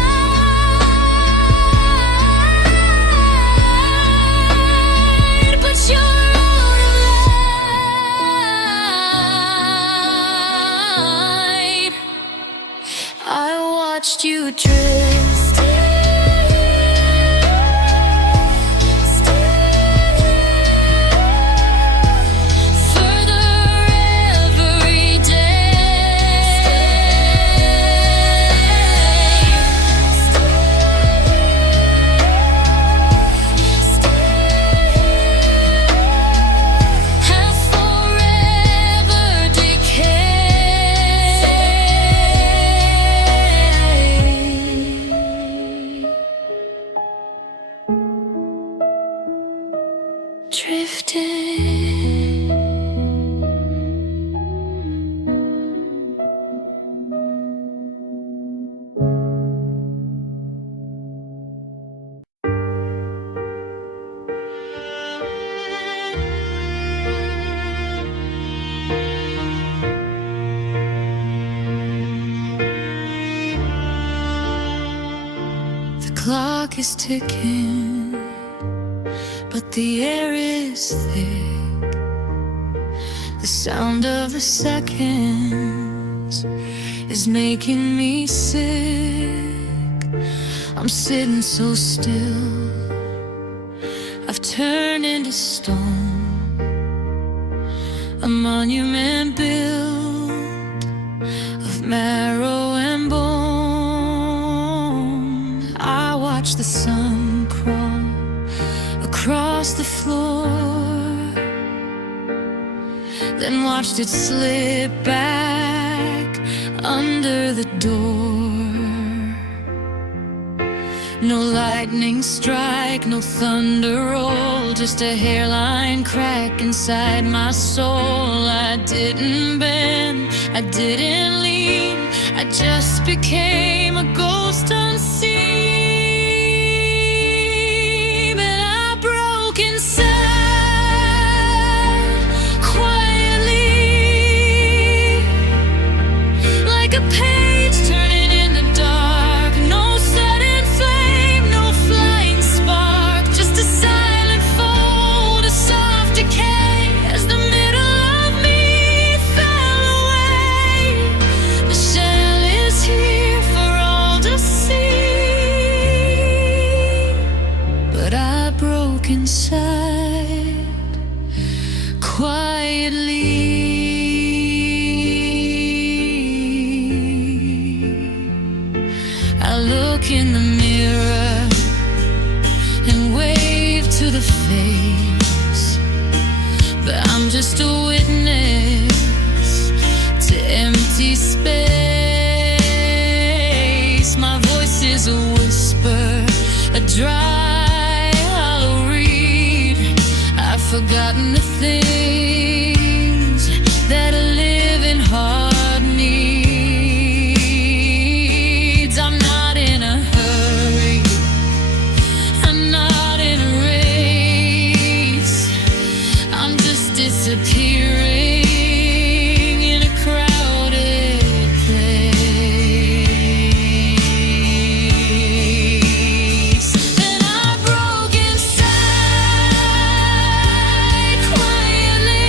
But you're out of line. I watched you drift. The clock is ticking, but the air is thick. The sound of the seconds is making me sick. I'm sitting so still, I've turned into stone, a monument built of marrow and bone. I watch the sun crawl across the floor, then watched it slip back under the door. No lightning strike, no thunder roll, just a hairline crack inside my soul. I didn't bend, I didn't lean, I just became a ghost unseen. But I broke inside quietly, like a page turning in the dark. No sudden flame, no flying spark, just a silent fold, a soft decay as the middle of me fell away. The shell is here for all to see, but I broke inside quietly. I look in the mirror and wave to the face, but I'm just a witness to empty space. My voice is a whisper, a dry, hollow reed. I've forgotten the things that a living heart needs. I'm not in a hurry, I'm not in a race, I'm just disappearing in a crowded place. Then I broke inside quietly,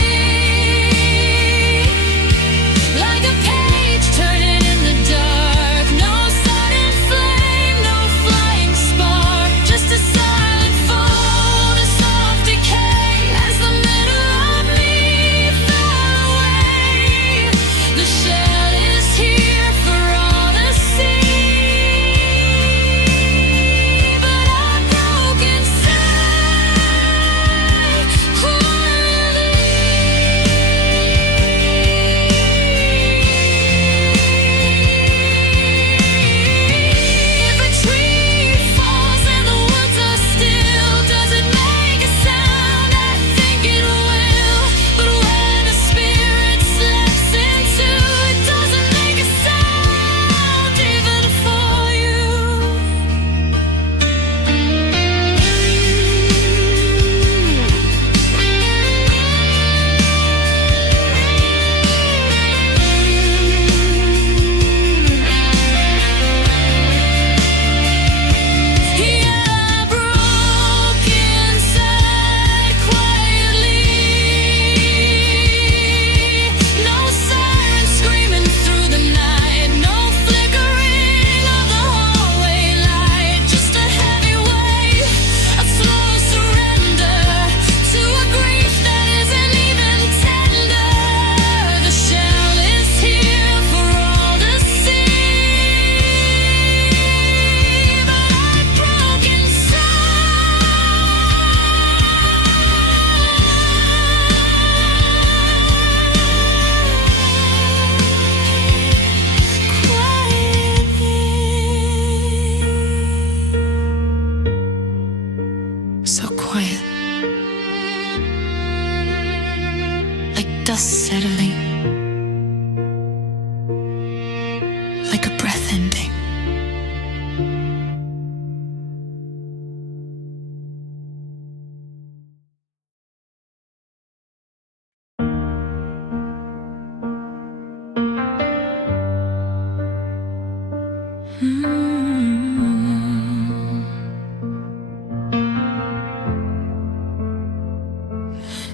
like a breath ending.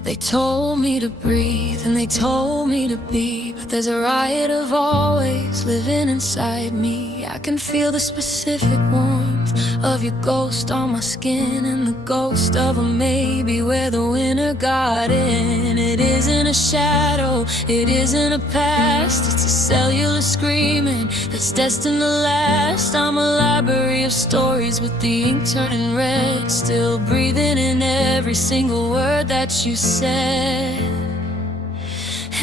They told me to breathe and they told me to be, but there's a riot of always living inside me. I can feel the specific warmth of your ghost on my skin, and the ghost of a maybe where the winter got in. It isn't a shadow, it isn't a past, it's a cellular screaming that's destined to last. I'm a library of stories with the ink turning red, still breathing in every single word that you said.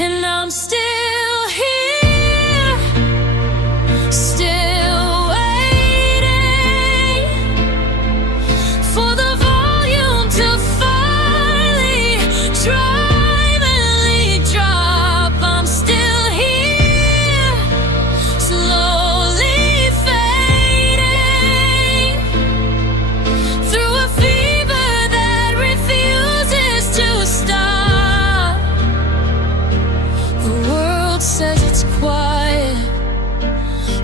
And I'm still here, still waiting for the volume to finally triumphantly drop. I'm still here, slowly fading through a fever that refuses to stop. The world says it's quiet,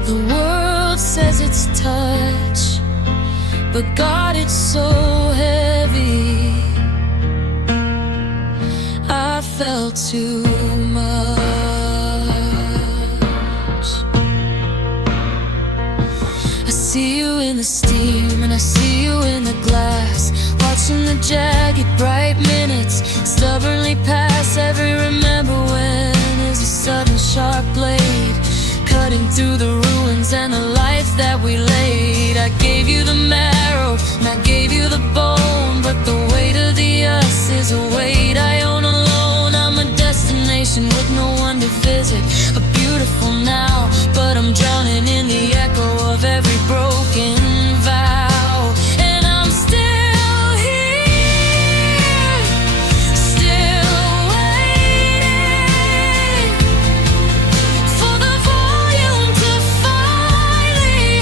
the world says it's touch, but God, it's so heavy. I felt too much. I see you in the steam and I see you in the glass, watching the jagged bright minutes stubbornly pass. Every remember when is a sudden sharp blade cutting through the ruins and the life that we laid. I gave you the marrow and I gave you the bone, but the weight of the us is a weight I own alone. I'm a destination with no one to visit, a beautiful now, but I'm drowning in the echo of every broken vow. And I'm still here, still waiting for the volume to finally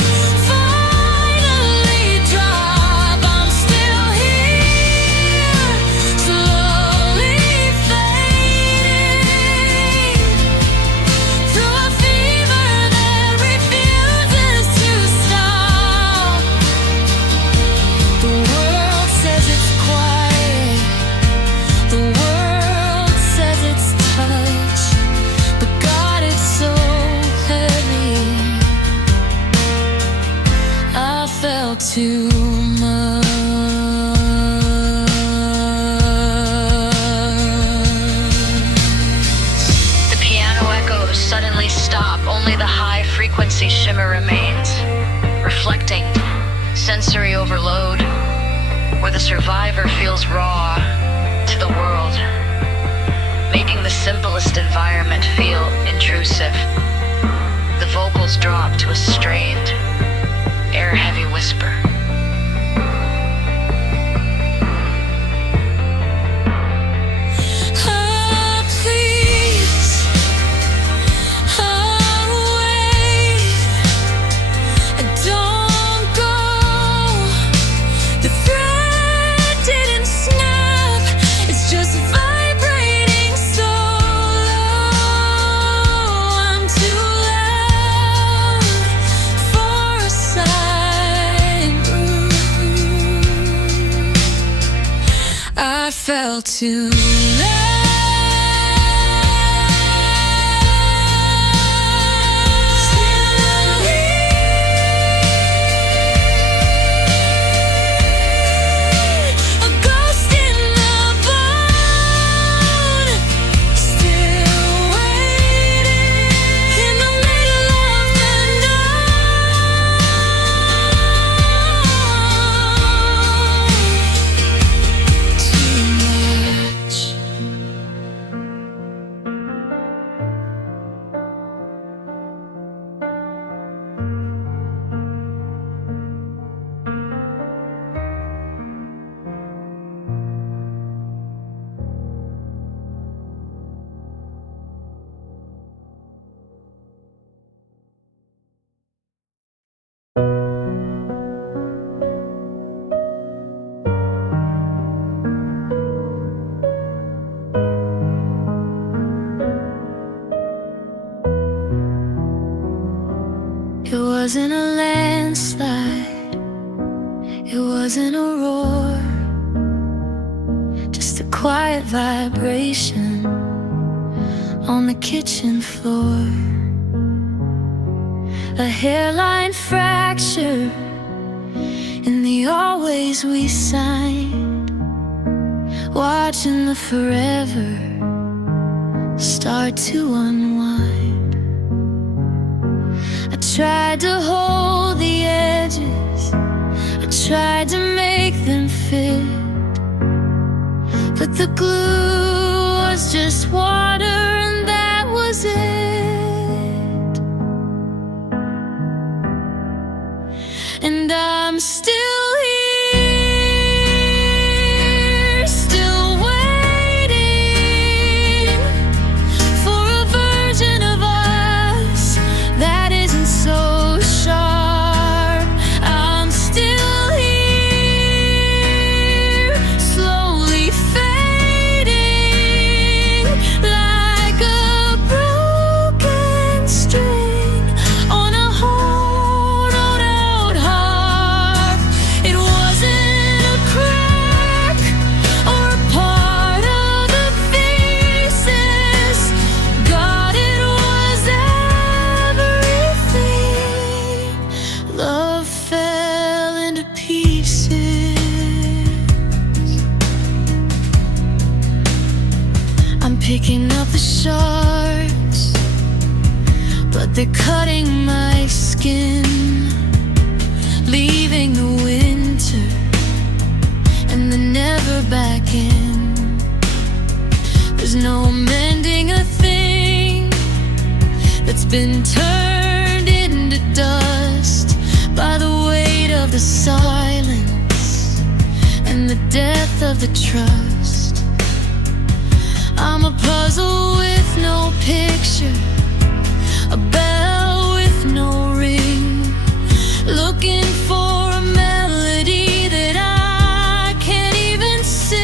drop. I'm still here, slowly fading through a fever that refuses to stop. The world says it's quiet, the world says it's touch, but God, it's so heavy. I felt too much. The piano echoes suddenly stop, only the high frequency shimmer remains, reflecting sensory overload, where the survivor feels raw to the world, making the simplest environment feel intrusive. The vocals drop to a strained, air-heavy whisper. Oh, please, oh, wait, don't go. The thread didn't snap, it's just vibrating so low. I'm too loud for a side groove. I felt too a ghost in the bone, still waiting in the middle of the night. Too much. It wasn't a landslide, it wasn't a roar, just a quiet vibration on the kitchen floor. A hairline fracture in the always we signed, watching the forever start to unwind. I tried to hold the edges, I tried to make them fit, but the glue was just water and that was it. And I'm still here, still waiting for a version of us that isn't so sharp. I'm still here, slowly fading like a broken string on a hollowed out heart. It wasn't a crack or a part of the pieces. God, it was everything. Love fell into pieces. I'm picking up the shards, but they're cutting my skin, leaving the winter and the never back in. There's no mending a thing that's been turned into dust by the weight of the silence and the death of the trust. I'm a puzzle with no picture, a bell with no ring, looking for a melody that I can't even sing.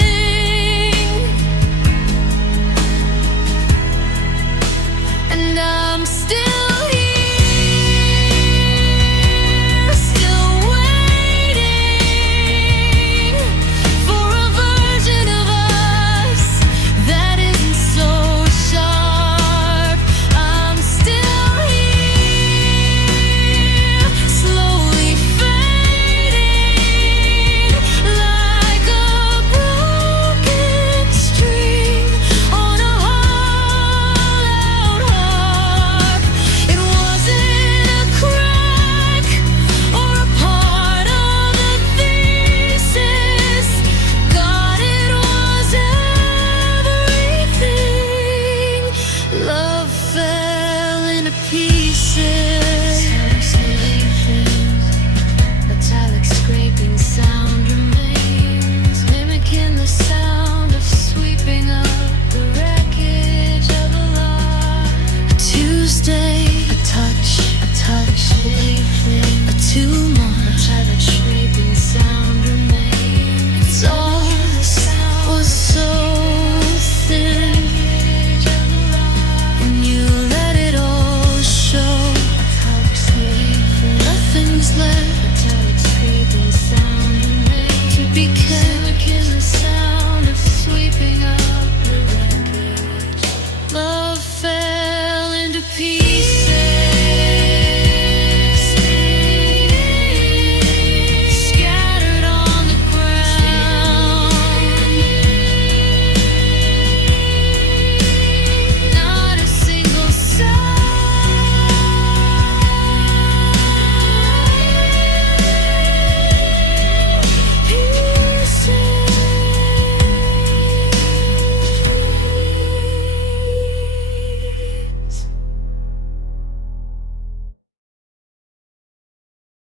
And I'm still here, still waiting for a version of us that isn't so sharp. I'm still here, slowly fading like a broken string on a hollowed harp. It wasn't a crack or a part of the thesis. God, it was everything. Love fell into pieces. Metallic scraping sound remains, mimicking the sound of sweeping up the wreckage of a life. A Tuesday, a touch, a tumor. Metallic scraping sound remains. It's all was so thin, and you let it all show. Nothing's left